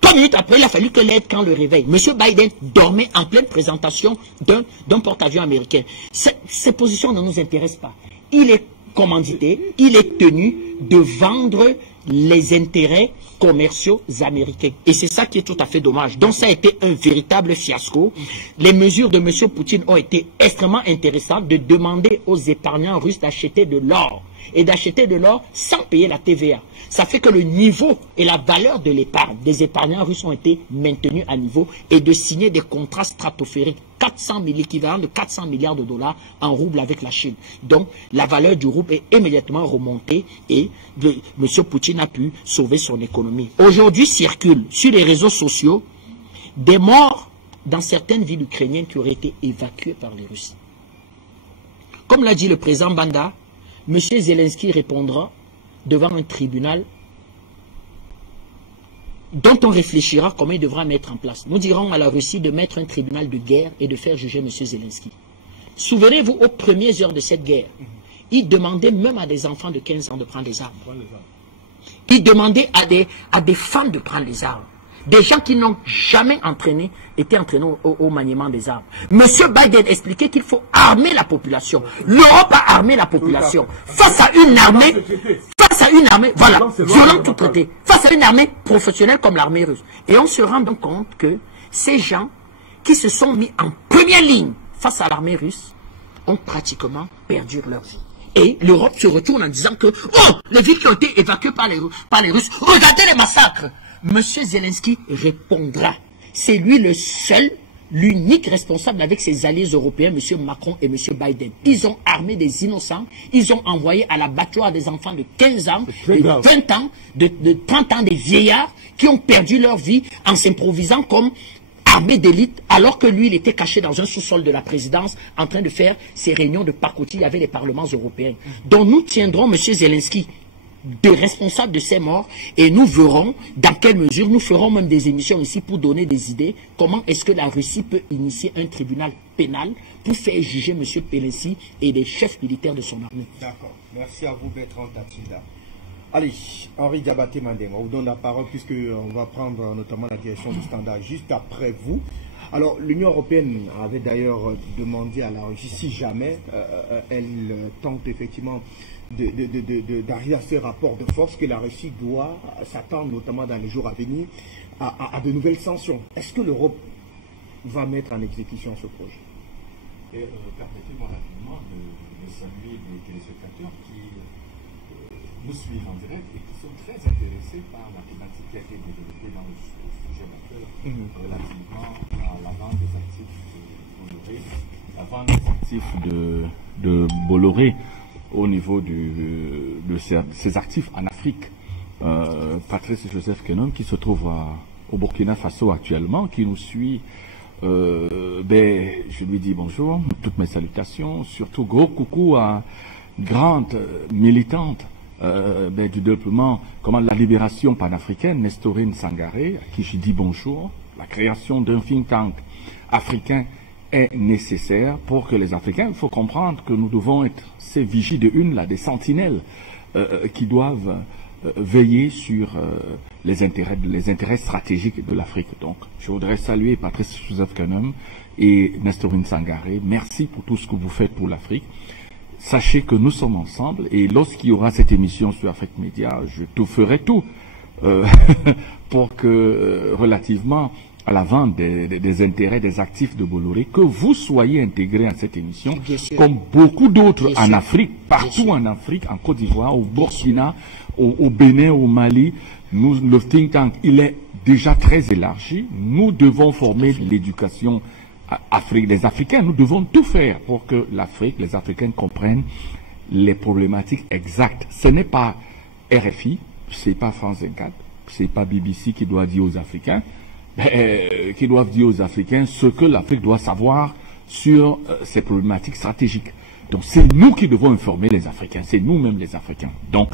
3 minutes après, il a fallu que l'aide quand le réveil. M. Biden dormait en pleine présentation d'un porte-avions américain. Ces positions ne nous intéressent pas. Il est commandité, il est tenu de vendre les intérêts commerciaux américains. Et c'est ça qui est tout à fait dommage. Donc ça a été un véritable fiasco. Les mesures de M. Poutine ont été extrêmement intéressantes, de demander aux épargnants russes d'acheter de l'or. Et d'acheter de l'or sans payer la TVA. Ça fait que le niveau et la valeur de l'épargne des épargnants russes ont été maintenus à niveau et de signer des contrats stratosphériques, l'équivalent de 400 milliards de dollars en rouble avec la Chine. Donc la valeur du rouble est immédiatement remontée et M. Poutine a pu sauver son économie. Aujourd'hui circulent sur les réseaux sociaux des morts dans certaines villes ukrainiennes qui auraient été évacuées par les Russes. Comme l'a dit le président Banda, M. Zelensky répondra devant un tribunal dont on réfléchira comment il devra mettre en place. Nous dirons à la Russie de mettre un tribunal de guerre et de faire juger M. Zelensky. Souvenez-vous, aux premières heures de cette guerre, il demandait même à des enfants de 15 ans de prendre les armes. Il demandait à des femmes de prendre les armes. Des gens qui n'ont jamais été entraînés au maniement des armes. M. Biden expliquait qu'il faut armer la population. L'Europe a armé la population. Face à une armée, voilà, violent tout traité. Face à une armée professionnelle comme l'armée russe. Et on se rend donc compte que ces gens qui se sont mis en première ligne face à l'armée russe ont pratiquement perdu leur vie. Et l'Europe se retourne en disant que, oh, les villes qui ont été évacuées par les Russes, regardez les massacres. M. Zelensky répondra. C'est lui le seul, l'unique responsable avec ses alliés européens, M. Macron et M. Biden. Ils ont armé des innocents, ils ont envoyé à l'abattoir des enfants de 15 ans, de 20 ans, de 30 ans, des vieillards qui ont perdu leur vie en s'improvisant comme armée d'élite, alors que lui, il était caché dans un sous-sol de la présidence en train de faire ses réunions de pacotille avec les parlements européens. Donc nous tiendrons M. Zelensky de responsables de ces morts et nous verrons dans quelle mesure, nous ferons même des émissions ici pour donner des idées, comment est-ce que la Russie peut initier un tribunal pénal pour faire juger M. Pellici et les chefs militaires de son armée. D'accord. Merci à vous, Bertrand Tatinda. Allez, Henri Diabaté Mandeng, on vous donne la parole puisqu'on va prendre notamment la direction du Standard juste après vous. Alors, l'Union européenne avait d'ailleurs demandé à la Russie, si jamais elle tente effectivement d'arriver à ce rapport de force, que la Russie doit s'attendre, notamment dans les jours à venir, à de nouvelles sanctions. Est-ce que l'Europe va mettre en exécution ce projet? Permettez-moi rapidement de saluer les téléspectateurs qui nous suivent en direct et qui sont très intéressés par la thématique qui a été développée dans le sujet d'accueil relativement à la vente des actifs Bolloré, la vente des actifs de Bolloré au niveau de ces actifs en Afrique. Patrice Joseph Kenon, qui se trouve au Burkina Faso actuellement, qui nous suit, je lui dis bonjour, toutes mes salutations, surtout gros coucou à grande militante du développement, comment la libération panafricaine, Nestorine Sangaré, à qui je dis bonjour. La création d'un think tank africain est nécessaire pour que les Africains, il faut comprendre que nous devons être ces vigies de une, là, des sentinelles qui doivent veiller sur les intérêts stratégiques de l'Afrique. Donc, je voudrais saluer Patrice Joseph Kenon et Nestorine Sangaré. Merci pour tout ce que vous faites pour l'Afrique. Sachez que nous sommes ensemble et lorsqu'il y aura cette émission sur Afrique Média, je ferai tout pour que, relativement à la vente des intérêts des actifs de Bolloré, que vous soyez intégrés à cette émission, comme beaucoup d'autres en Afrique, partout en Afrique, en Côte d'Ivoire, au Burkina, au Bénin, au Mali. Le think tank, il est déjà très élargi. Nous devons former l'éducation des Africains. Nous devons tout faire pour que l'Afrique, les Africains comprennent les problématiques exactes. Ce n'est pas RFI, ce n'est pas France 24, ce n'est pas BBC qui doit dire aux Africains, qui doivent dire aux Africains ce que l'Afrique doit savoir sur ces problématiques stratégiques. Donc c'est nous qui devons informer les Africains, c'est nous-mêmes les Africains. Donc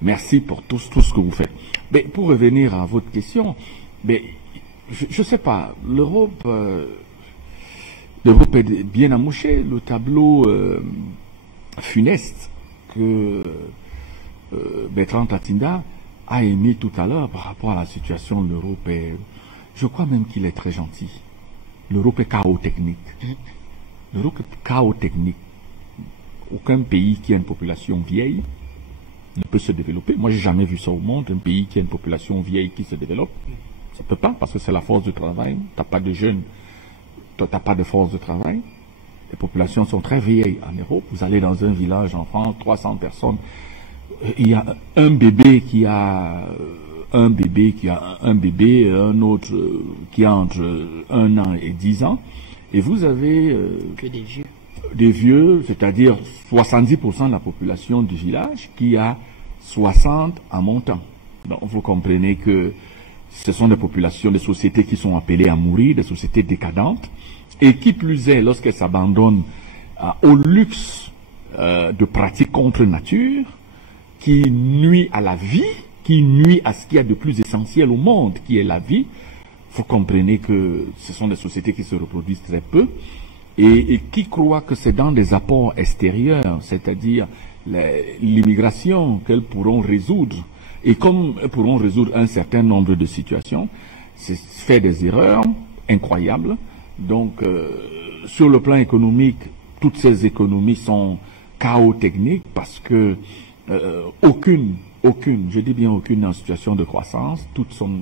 merci pour tout ce que vous faites. Mais pour revenir à votre question, je ne sais pas, l'Europe est bien amouchée. Le tableau funeste que Bertrand Tatinda a émis tout à l'heure par rapport à la situation de l'Europe, je crois même qu'il est très gentil. L'Europe est chaos technique. L'Europe est chaos technique. Aucun pays qui a une population vieille ne peut se développer. Moi, j'ai jamais vu ça au monde, un pays qui a une population vieille qui se développe. Ça ne peut pas, parce que c'est la force du travail. Tu n'as pas de jeunes, tu n'as pas de force de travail. Les populations sont très vieilles en Europe. Vous allez dans un village en France, 300 personnes. Il y a un bébé qui a un bébé, un autre qui a entre 1 an et 10 ans. Et vous avez que des vieux. Des vieux, c'est-à-dire 70% de la population du village qui a 60 en montant. Donc vous comprenez que ce sont des populations, des sociétés qui sont appelées à mourir, des sociétés décadentes, et qui plus est, lorsqu'elles s'abandonnent au luxe de pratiques contre nature, qui nuit à la vie, qui nuit à ce qu'il y a de plus essentiel au monde, qui est la vie. Vous comprenez que ce sont des sociétés qui se reproduisent très peu, et qui croient que c'est dans des apports extérieurs, c'est-à-dire l'immigration, qu'elles pourront résoudre. Et comme elles pourront résoudre un certain nombre de situations, c'est faire des erreurs incroyables. Donc, sur le plan économique, toutes ces économies sont chaos techniques parce que aucune, je dis bien aucune en situation de croissance, toutes sont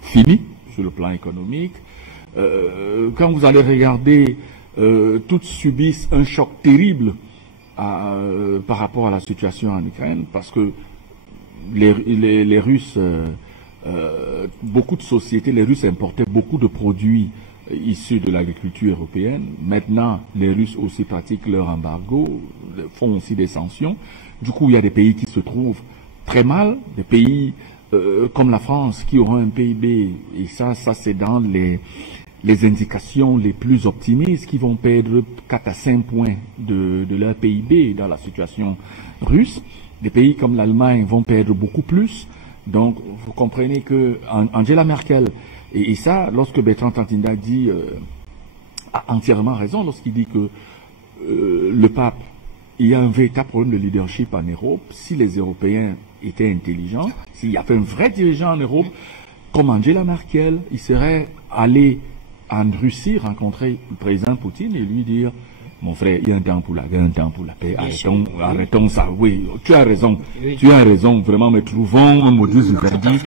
finies sur le plan économique. Quand vous allez regarder, toutes subissent un choc terrible par rapport à la situation en Ukraine, parce que les Russes, beaucoup de sociétés, les Russes importaient beaucoup de produits issus de l'agriculture européenne. Maintenant, les Russes aussi pratiquent leur embargo, font aussi des sanctions. Du coup, il y a des pays qui se trouvent très mal, des pays comme la France qui auront un PIB, et ça c'est dans les indications les plus optimistes, qui vont perdre 4 à 5 points de leur PIB dans la situation russe. Des pays comme l'Allemagne vont perdre beaucoup plus. Donc, vous comprenez que Angela Merkel, et ça, lorsque Bertrand Tantinda dit, a entièrement raison lorsqu'il dit que le pape, il y a un véritable problème de leadership en Europe. Si les Européens étaient intelligents, s'il y avait un vrai dirigeant en Europe, comme Angela Merkel, il serait allé en Russie rencontrer le président Poutine et lui dire: mon frère, il y a un temps pour la guerre, un temps pour la paix, arrêtons ça. Oui, tu as raison, vraiment, mais trouvons un modus vivendi.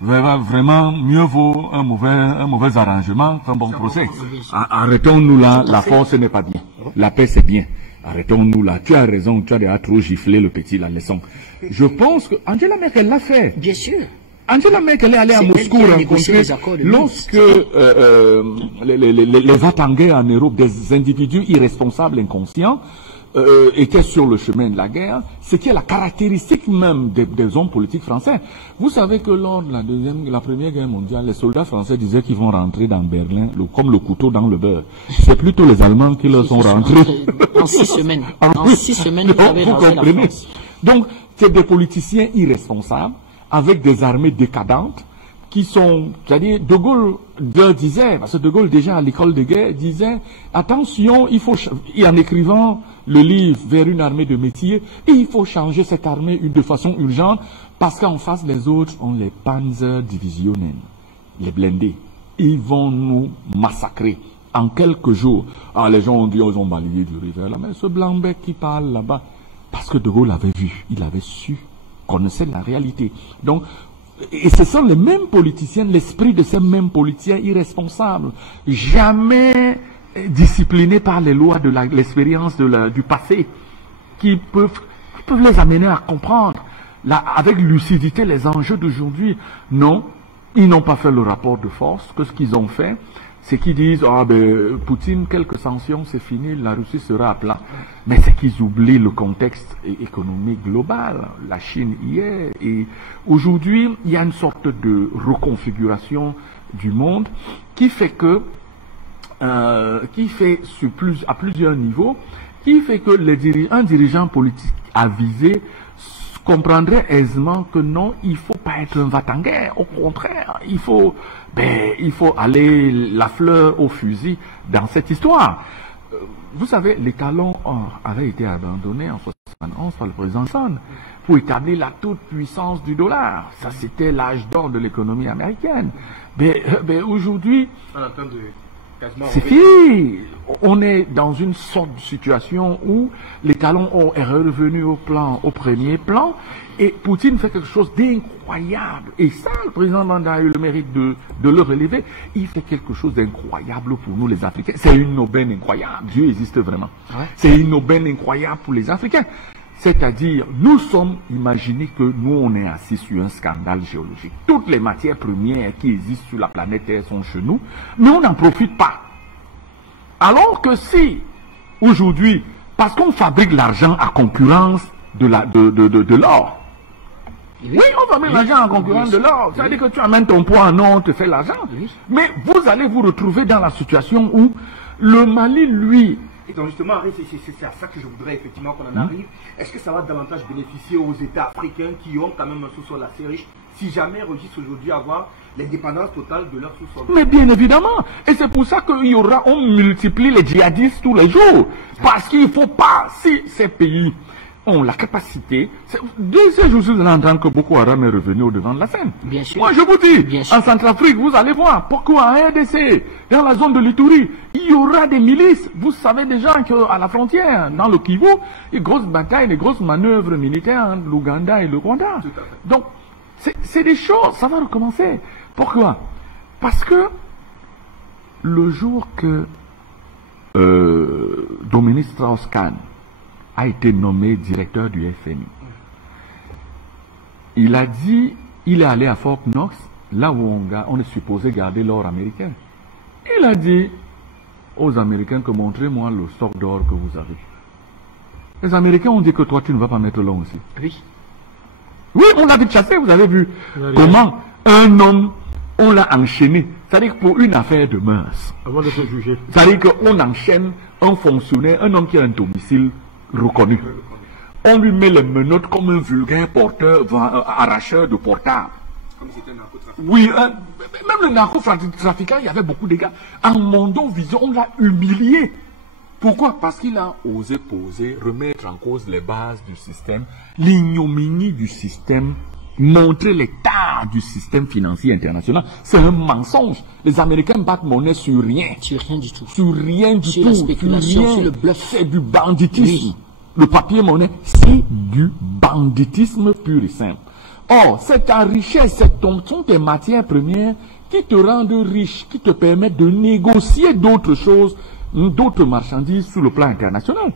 Vraiment, mieux vaut un mauvais arrangement qu'un bon procès. Arrêtons-nous là, la force n'est pas bien, la paix c'est bien. Arrêtons-nous là, tu as raison, tu as déjà trop giflé le petit, la leçon. Je pense que Angela Merkel l'a fait. Bien sûr. Angela Merkel est allée à Moscou rencontrer, lorsque les va-t-en-guerre en Europe, des individus irresponsables, inconscients, étaient sur le chemin de la guerre, ce qui est la caractéristique même des hommes politiques français. Vous savez que lors de la Première Guerre mondiale, les soldats français disaient qu'ils vont rentrer dans Berlin comme le couteau dans le beurre. C'est plutôt les Allemands qui leur sont rentrés. En 6 semaines. En 6 semaines, ils avaient rasé la France. Donc, c'est des politiciens irresponsables, avec des armées décadentes, qui sont, c'est-à-dire, De Gaulle disait, parce que De Gaulle déjà à l'école de guerre disait, attention, et en écrivant le livre Vers une armée de métier, il faut changer cette armée de façon urgente, parce qu'en face les autres ont les Panzerdivisionen, les blindés. Ils vont nous massacrer en quelques jours. Ah, les gens ont dit, ils ont balayé du rivière là, mais ce blanc-bec qui parle là-bas, parce que De Gaulle avait vu, il avait su, connaissait la réalité. Donc, et ce sont les mêmes politiciens, l'esprit de ces mêmes politiciens irresponsables, jamais disciplinés par les lois de l'expérience du passé, qui peuvent les amener à comprendre avec lucidité les enjeux d'aujourd'hui. Non, ils n'ont pas fait le rapport de force. Que ce qu'ils ont fait, c'est qu'ils disent, ah ben, Poutine, quelques sanctions, c'est fini, la Russie sera à plat. Mais c'est qu'ils oublient le contexte économique global. La Chine y est. Et aujourd'hui, il y a une sorte de reconfiguration du monde qui fait que, à plusieurs niveaux, qui fait que un dirigeant politique avisé comprendrait aisément que non, il faut pas être un va-t-en-guerre. Au contraire, il faut aller la fleur au fusil dans cette histoire. Vous savez, les talons or avaient été abandonnés en 1971 par le président Nixon pour établir la toute-puissance du dollar. Ça, c'était l'âge d'or de l'économie américaine. Mais aujourd'hui, c'est fini. On est dans une sorte de situation où les talons or est revenu au premier plan, et Poutine fait quelque chose d'incroyable. Et ça, le président Banda a eu le mérite de le relever. Il fait quelque chose d'incroyable pour nous les Africains. C'est une aubaine incroyable. Dieu existe vraiment. Ouais. C'est une aubaine incroyable pour les Africains. C'est-à-dire, nous sommes, imaginez que nous, on est assis sur un scandale géologique. Toutes les matières premières qui existent sur la planète Terre sont chez nous, mais on n'en profite pas. Alors que si, aujourd'hui, parce qu'on fabrique l'argent à concurrence de l'or. Oui, on fabrique l'argent en concurrence de l'or. C'est-à-dire que tu amènes ton poids en or, on te fait l'argent. Mais vous allez vous retrouver dans la situation où le Mali, lui... Et donc justement, c'est à ça que je voudrais effectivement qu'on en arrive. Est-ce que ça va davantage bénéficier aux États africains qui ont quand même un sous-sol assez riche, si jamais réussissent aujourd'hui à avoir l'indépendance totale de leur sous-sol? Mais bien évidemment. Et c'est pour ça on multiplie les djihadistes tous les jours. Parce qu'il ne faut pas, si ces pays ont la capacité, dès ces jours-ci, vous allez entendre que Boko Haram est revenu au devant de la scène. Bien sûr. Moi, je vous dis, en Centrafrique, vous allez voir, pourquoi en RDC, dans la zone de l'Ituri, il y aura des milices. Vous savez déjà qu'à la frontière, dans le Kivu, il y a des grosses batailles, des grosses manœuvres militaires entre l'Ouganda et le Rwanda. Donc, c'est des choses, ça va recommencer. Pourquoi? Parce que le jour que Dominique Strauss-Kahn a été nommé directeur du FMI, il a dit, il est allé à Fort Knox, là où on est supposé garder l'or américain. Il a dit aux Américains que montrez-moi le stock d'or que vous avez. Les Américains ont dit que toi tu ne vas pas mettre l'or aussi. Oui. Oui, on l'a chassé, vous avez vu comment un homme, on l'a enchaîné. C'est-à-dire pour une affaire de mœurs. Avant de se juger. C'est-à-dire qu'on enchaîne un fonctionnaire, un homme qui a un domicile reconnu. on lui met les menottes comme un vulgaire arracheur de portable. Comme si c'était un narcotrafiquant. Oui, même le narcotrafiquant, il y avait beaucoup de gars. En Mondovision, on l'a humilié. Pourquoi? Parce qu'il a osé remettre en cause les bases du système, l'ignominie du système, montrer l'état du système financier international. C'est un mensonge. Les Américains battent monnaie sur rien. Sur rien du tout. Sur rien du sur tout. La spéculation, sur le bluff. C'est du banditisme. Oui. Le papier-monnaie, c'est du banditisme pur et simple. Or, c'est ta richesse, sont tes matières premières qui te rendent riche, qui te permettent de négocier d'autres choses, d'autres marchandises sur le plan international.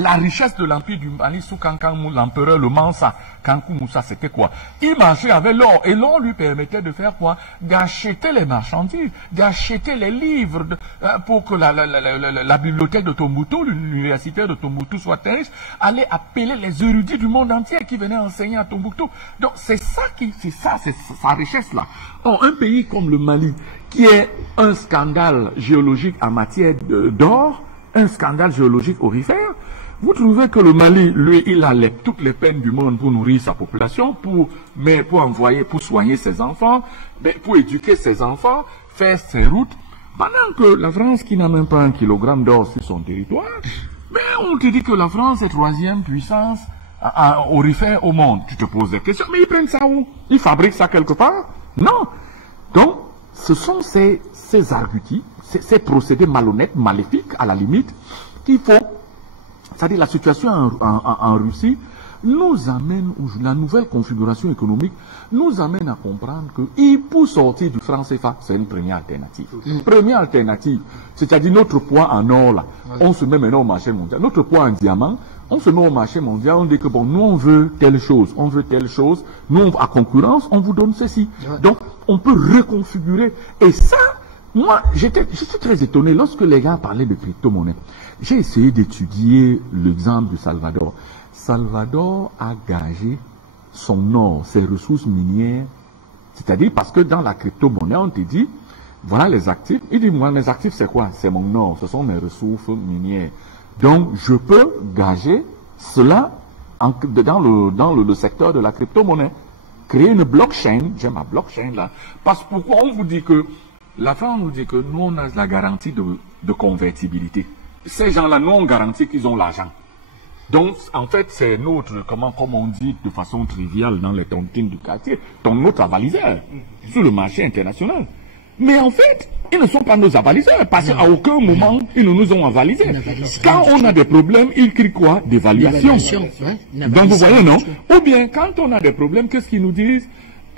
La richesse de l'empire du Mali sous Kankan, l'empereur, le Mansa, Kankou Moussa, c'était quoi? Il marchait avec l'or, et l'or lui permettait de faire quoi? D'acheter les marchandises, d'acheter les livres, pour que la bibliothèque de Tombouctou, l'université de Tombouctou soit riche, aller appeler les érudits du monde entier qui venaient enseigner à Tombouctou. Donc c'est sa richesse-là. Or, un pays comme le Mali, qui est un scandale géologique en matière d'or, un scandale géologique aurifère, vous trouvez que le Mali, lui, il a toutes les peines du monde pour nourrir sa population, pour soigner ses enfants, pour éduquer ses enfants, faire ses routes, pendant que la France, qui n'a même pas 1 kilogramme d'or sur son territoire, mais on te dit que la France est 3e puissance aurifère au monde. Tu te poses des questions, mais ils prennent ça où? Ils fabriquent ça quelque part? Non. Donc, ce sont ces arguties, ces procédés malhonnêtes, maléfiques, à la limite, qu'il faut. C'est-à-dire la situation en Russie nous amène, la nouvelle configuration économique nous amène à comprendre que pour sortir du franc CFA, c'est une première alternative. Première alternative, c'est-à-dire notre poids en or, là, on se met maintenant au marché mondial. Notre poids en diamant, on se met au marché mondial, on dit que bon, nous on veut telle chose, nous à concurrence, on vous donne ceci. Donc, on peut reconfigurer. Et ça, moi, j'étais très étonné lorsque les gars parlaient de crypto-monnaie. J'ai essayé d'étudier l'exemple du Salvador. Salvador a gagé son or, ses ressources minières, c'est-à-dire parce que dans la crypto-monnaie, on te dit, voilà les actifs. Il dit, moi, mes actifs, c'est quoi? C'est mon or, ce sont mes ressources minières. Donc, je peux gager cela dans le secteur de la crypto-monnaie. Créer une blockchain, j'ai ma blockchain là. Parce que pourquoi on vous dit que, la France nous dit que nous, on a la garantie de convertibilité. Ces gens-là, nous, on garantit qu'ils ont l'argent. Donc, en fait, c'est notre, comme on dit de façon triviale dans les tontines du quartier, notre avaliseur sur le marché international. Mais en fait, ils ne sont pas nos avaliseurs, parce qu'à aucun moment, ils ne nous ont avalisés. Quand on a des problèmes, ils crient quoi? D'évaluation. Donc, vous voyez, non? Ou bien, quand on a des problèmes, qu'est-ce qu'ils nous disent?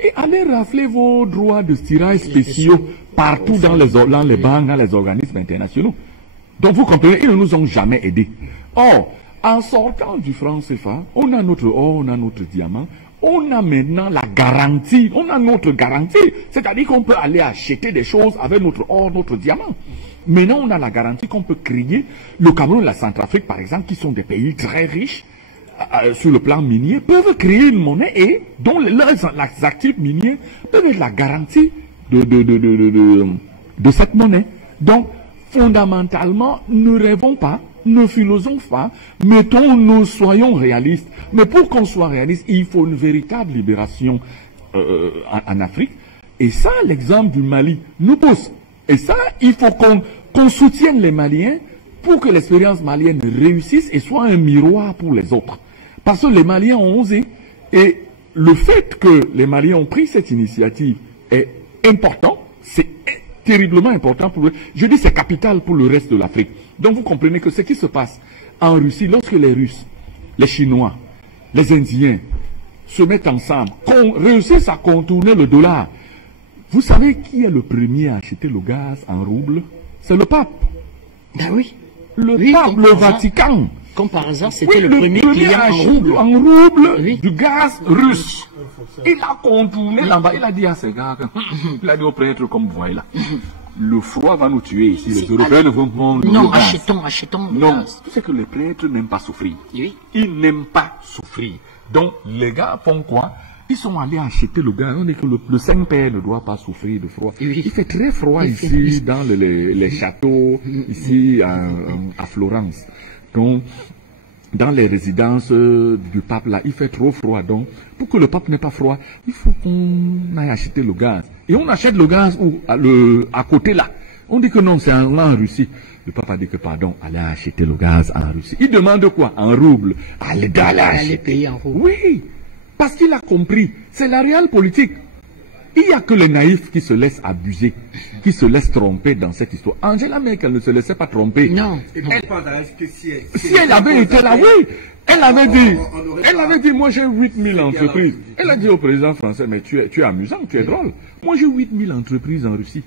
Et allez rafler vos droits de tirage spéciaux partout dans les banques, dans les organismes internationaux. Donc, vous comprenez, ils ne nous ont jamais aidés. Or, en sortant du franc CFA, on a notre or, on a notre diamant, on a maintenant la garantie, on a notre garantie. C'est-à-dire qu'on peut aller acheter des choses avec notre or, notre diamant. Maintenant, on a la garantie qu'on peut créer. Le Cameroun et la Centrafrique, par exemple, qui sont des pays très riches sur le plan minier, peuvent créer une monnaie et dont leurs actifs miniers peuvent être la garantie de cette monnaie. Donc, fondamentalement, ne rêvons pas, ne philosophons pas, mettons-nous, soyons réalistes. Mais pour qu'on soit réaliste, il faut une véritable libération en Afrique. Et ça, l'exemple du Mali nous pousse. Et ça, il faut qu'on soutienne les Maliens pour que l'expérience malienne réussisse et soit un miroir pour les autres. Parce que les Maliens ont osé. Et le fait que les Maliens ont pris cette initiative est important, c'est terriblement important pour eux. Je dis c'est capital pour le reste de l'Afrique. Donc vous comprenez que ce qui se passe en Russie, lorsque les Russes, les Chinois, les Indiens se mettent ensemble, qu'on réussisse à contourner le dollar, vous savez qui est le premier à acheter le gaz en rouble? C'est le pape. Ben oui. Le pape, le Vatican. Comme par hasard, c'était le premier client en rouble du gaz russe. Il a contourné là-bas. Il a dit à ces gars, il a dit aux prêtres comme vous voyez là, le froid va nous tuer ici. Les Européens ne vont pas... Non, achetons. Non, tu sais que les prêtres n'aiment pas souffrir. Oui. Ils n'aiment pas souffrir. Donc, les gars font quoi? Ils sont allés acheter le gaz. On dit que le Saint-Père ne doit pas souffrir de froid. Oui. Il fait très froid ici, dans les châteaux, ici à Florence. Donc, dans les résidences du pape, là, il fait trop froid. Donc, pour que le pape n'ait pas froid, il faut qu'on aille acheter le gaz. Et on achète le gaz où, à côté là. On dit que non, c'est en Russie. Le pape a dit que pardon, allez acheter le gaz en Russie. Il demande quoi? En rouble. Allez payer en rouble. Oui, parce qu'il a compris. C'est la réelle politique. Il n'y a que les naïfs qui se laissent abuser, qui se laissent tromper dans cette histoire. Angela Merkel ne se laissait pas tromper. Non. Si elle avait été là, oui. Elle avait dit, moi j'ai 8000 entreprises. Elle a dit au président français, mais tu es amusant, tu es drôle. Moi j'ai 8000 entreprises en Russie.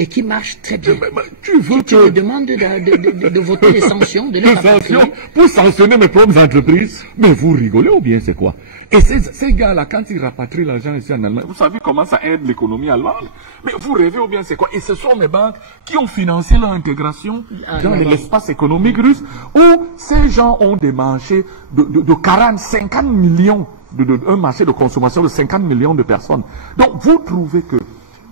Et qui marche très bien. Tu me demandes de voter des sanctions, de les sanctions pour sanctionner mes propres entreprises. Mais vous rigolez ou bien c'est quoi? Et ces gars-là, quand ils rapatrient l'argent ici en Allemagne, vous savez comment ça aide l'économie allemande? Mais vous rêvez ou bien c'est quoi? Et ce sont les banques qui ont financé leur intégration dans l'espace économique russe, où ces gens ont des marchés de 40, 50 millions, un marché de consommation de 50 millions de personnes. Donc vous trouvez que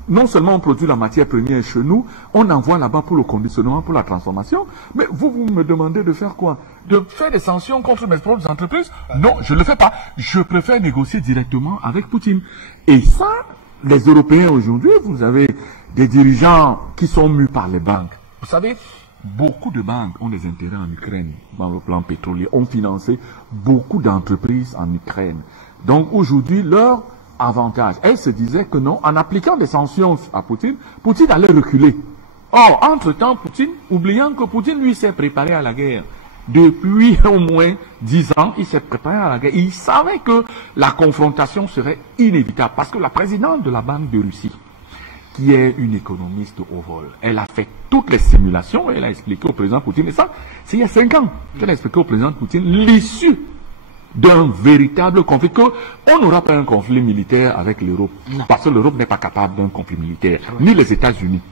non seulement on produit la matière première chez nous, on envoie là-bas pour le conditionnement, pour la transformation, mais vous me demandez de faire quoi? De faire des sanctions contre mes propres entreprises? Non, je ne le fais pas. Je préfère négocier directement avec Poutine. Et ça, les Européens aujourd'hui, vous avez des dirigeants qui sont mus par les banques. Vous savez, beaucoup de banques ont des intérêts en Ukraine, dans le plan pétrolier, ont financé beaucoup d'entreprises en Ukraine. Donc aujourd'hui, leur avantage. Elle se disait que non, en appliquant des sanctions à Poutine, Poutine allait reculer. Or, entre-temps, Poutine, oubliant que Poutine, lui, s'est préparé à la guerre. Depuis au moins 10 ans, il s'est préparé à la guerre. Il savait que la confrontation serait inévitable. Parce que la présidente de la Banque de Russie, qui est une économiste au vol, elle a fait toutes les simulations et elle a expliqué au président Poutine, et ça, c'est il y a 5 ans qu'elle a expliqué au président Poutine l'issue d'un véritable conflit, qu'on n'aura pas un conflit militaire avec l'Europe, parce que l'Europe n'est pas capable d'un conflit militaire, ni les États-Unis.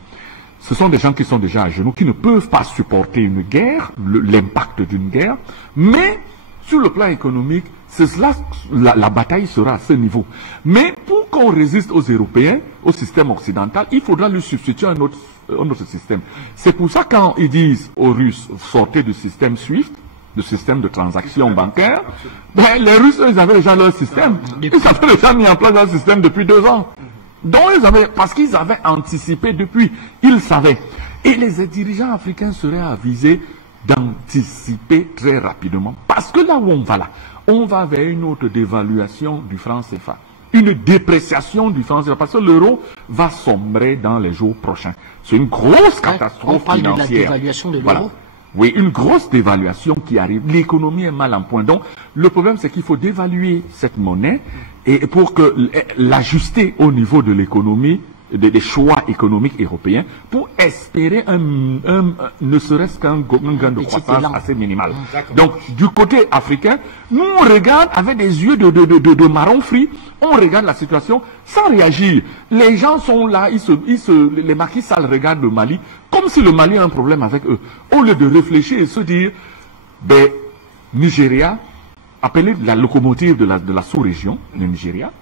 Ce sont des gens qui sont déjà à genoux, qui ne peuvent pas supporter une guerre, l'impact d'une guerre, mais sur le plan économique, c'est cela, la bataille sera à ce niveau. Mais pour qu'on résiste aux Européens, au système occidental, il faudra lui substituer un autre système. C'est pour ça quand ils disent aux Russes, sortez du système SWIFT, le système de transaction bancaire, ben, les Russes, ils avaient déjà leur système. Ils avaient déjà mis en place leur système depuis 2 ans. Donc, parce qu'ils avaient anticipé depuis, ils savaient. Et les dirigeants africains seraient avisés d'anticiper très rapidement. Parce que là où on va vers une autre dévaluation du franc CFA. Une dépréciation du franc CFA. Parce que l'euro va sombrer dans les jours prochains. C'est une grosse catastrophe financière. On parle de la dévaluation de l'euro. Voilà. Oui, une grosse dévaluation qui arrive. L'économie est mal en point. Donc, le problème, c'est qu'il faut dévaluer cette monnaie et pour que l'ajuster au niveau de l'économie, des choix économiques européens, pour espérer ne serait-ce qu'un gain de croissance assez minimal. Donc, du côté africain, nous, on regarde avec des yeux de marron frit, on regarde la situation sans réagir. Les gens sont là, les Macky Sall regardent le Mali comme si le Mali a un problème avec eux. Au lieu de réfléchir et se dire, ben, Nigeria, appelé la locomotive de la sous-région, le Nigeria,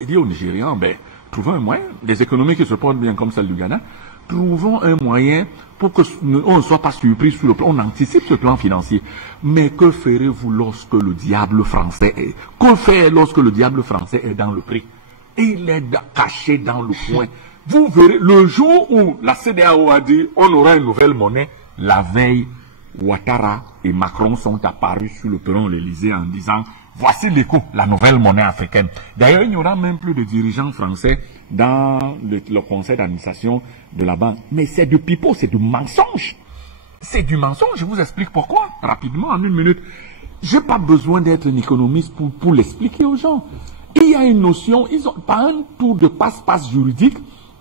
il dit aux Nigérians, ben, trouvons un moyen, des économies qui se portent bien comme celle du Ghana, trouvons un moyen pour qu'on ne soit pas surpris sur le plan, on anticipe ce plan financier. Mais que ferez-vous lorsque le diable français est, que faire lorsque le diable français est dans le prix? Et il est caché dans le coin. Vous verrez, le jour où la CEDEAO a dit, on aura une nouvelle monnaie, la veille, Ouattara et Macron sont apparus sur le perron de l'Élysée en disant, voici l'écho, la nouvelle monnaie africaine. D'ailleurs, il n'y aura même plus de dirigeants français dans le conseil d'administration de la banque. Mais c'est du pipeau, c'est du mensonge. C'est du mensonge, je vous explique pourquoi, rapidement, en 1 minute. Je n'ai pas besoin d'être un économiste pour l'expliquer aux gens. Il y a une notion, par un tour de passe-passe juridique,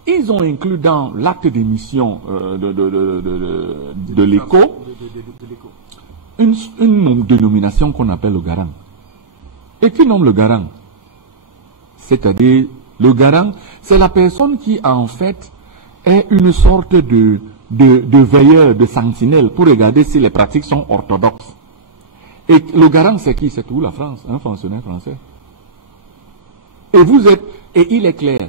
ils ont inclus dans l'acte d'émission de l'écho une dénomination qu'on appelle le garant. Et qui nomme le garant? C'est-à-dire, le garant, c'est la personne qui, en fait, est une sorte de veilleur, de sentinelle, pour regarder si les pratiques sont orthodoxes. Et le garant, c'est qui? C'est tout la France, un fonctionnaire français. Et il est clair,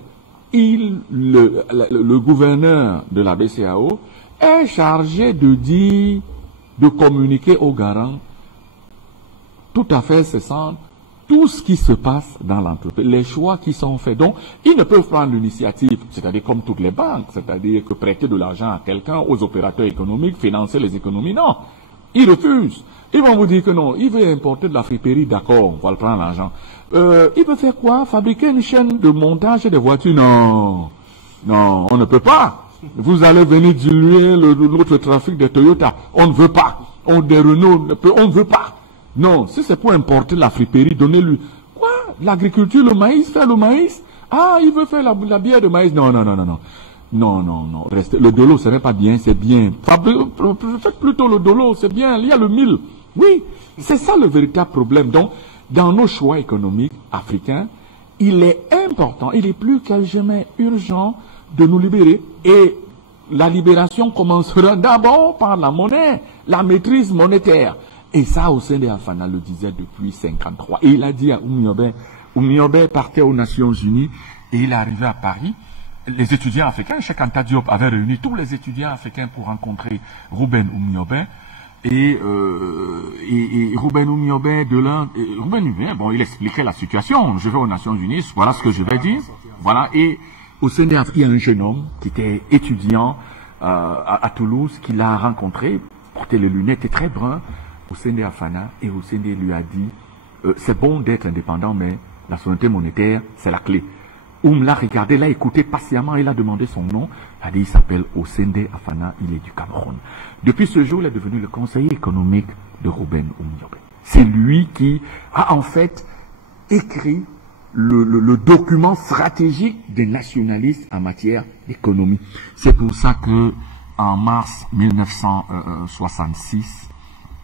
le gouverneur de la BCEAO est chargé de communiquer au garant tout à fait cessant tout ce qui se passe dans l'entreprise, les choix qui sont faits. Donc, ils ne peuvent prendre l'initiative, c'est-à-dire comme toutes les banques, c'est-à-dire que prêter de l'argent à quelqu'un, aux opérateurs économiques, financer les économies. Non, ils refusent. Ils vont vous dire que non, il veut importer de la friperie, d'accord, on va le prendre l'argent. Il veut faire quoi? Fabriquer une chaîne de montage de voitures? Non, non, on ne peut pas. Vous allez venir diluer notre trafic de Toyota. On ne veut pas. Des Renault, on ne veut pas. Non, si c'est pour importer la friperie, donnez-lui. Quoi? L'agriculture, le maïs, faire le maïs? Ah, il veut faire la bière de maïs? Non, non, non, non, non. Non, non, non. Restez. Le dolo, ce n'est pas bien, c'est bien. Faites plutôt le dolo, c'est bien. Il y a le mil. Oui, c'est ça le véritable problème. Donc, dans nos choix économiques africains, il est important, il est plus que jamais urgent de nous libérer. Et la libération commencera d'abord par la monnaie, la maîtrise monétaire. Et ça, Hosseini Afana le disait depuis 1953. Et il a dit à Oumiobe partait aux Nations Unies et il est arrivé à Paris. Les étudiants africains, Cheikh Anta Diop avait réuni tous les étudiants africains pour rencontrer Ruben Oumiobe. Et Ruben Oumiobe bon, il expliquait la situation. Je vais aux Nations Unies, voilà ce que je vais dire. Voilà. Et Hosseini Afana, il y a un jeune homme qui était étudiant à Toulouse, qui l'a rencontré, portait les lunettes, était très brun. Hosseini Afana, et Hosseini lui a dit c'est bon d'être indépendant, mais la souveraineté monétaire, c'est la clé. L'a regardé, l'a écouté patiemment, il a demandé son nom. Il a dit il s'appelle Hosseini Afana, il est du Cameroun. Depuis ce jour, il est devenu le conseiller économique de Ruben Oumiobe. C'est lui qui a en fait écrit le document stratégique des nationalistes en matière d'économie. C'est pour ça que en mars 1966,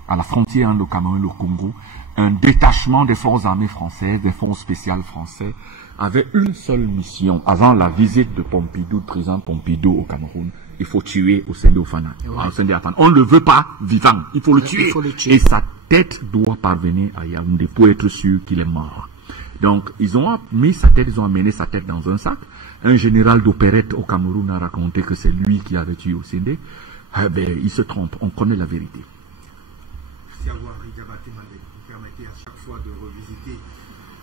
à la frontière entre le Cameroun et le Congo, un détachement des forces armées françaises, des forces spéciales françaises, avait une seule mission. Avant la visite de Pompidou, du président Pompidou au Cameroun, il faut tuer Hosseini Afana. On ne le veut pas vivant, il faut le tuer. Et sa tête doit parvenir à Yaoundé pour être sûr qu'il est mort. Donc, ils ont mis sa tête, ils ont amené sa tête dans un sac. Un général d'opérette au Cameroun a raconté que c'est lui qui avait tué Hosseini. Eh ben, il se trompe, on connaît la vérité. Merci à vous, Henri Diabaté Mandé. Vous permettez à chaque fois de revisiter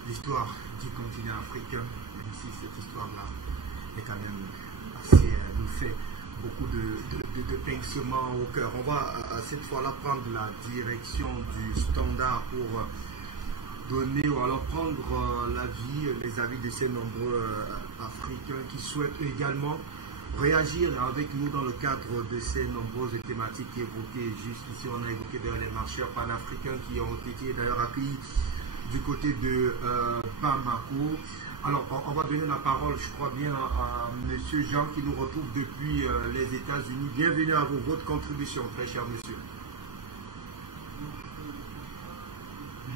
l'histoire du continent africain. Même si cette histoire-là est quand même assez, nous fait beaucoup de pincements au cœur. On va cette fois-là prendre la direction du Standard pour donner ou alors prendre l'avis, les avis de ces nombreux Africains qui souhaitent également réagir avec nous dans le cadre de ces nombreuses thématiques évoquées. Juste ici, on a évoqué les marcheurs panafricains qui ont été d'ailleurs accueillis du côté de Bamako. Alors, on va donner la parole, je crois bien, à M. Jean qui nous retrouve depuis les États-Unis. Bienvenue à vous, votre contribution, très cher monsieur.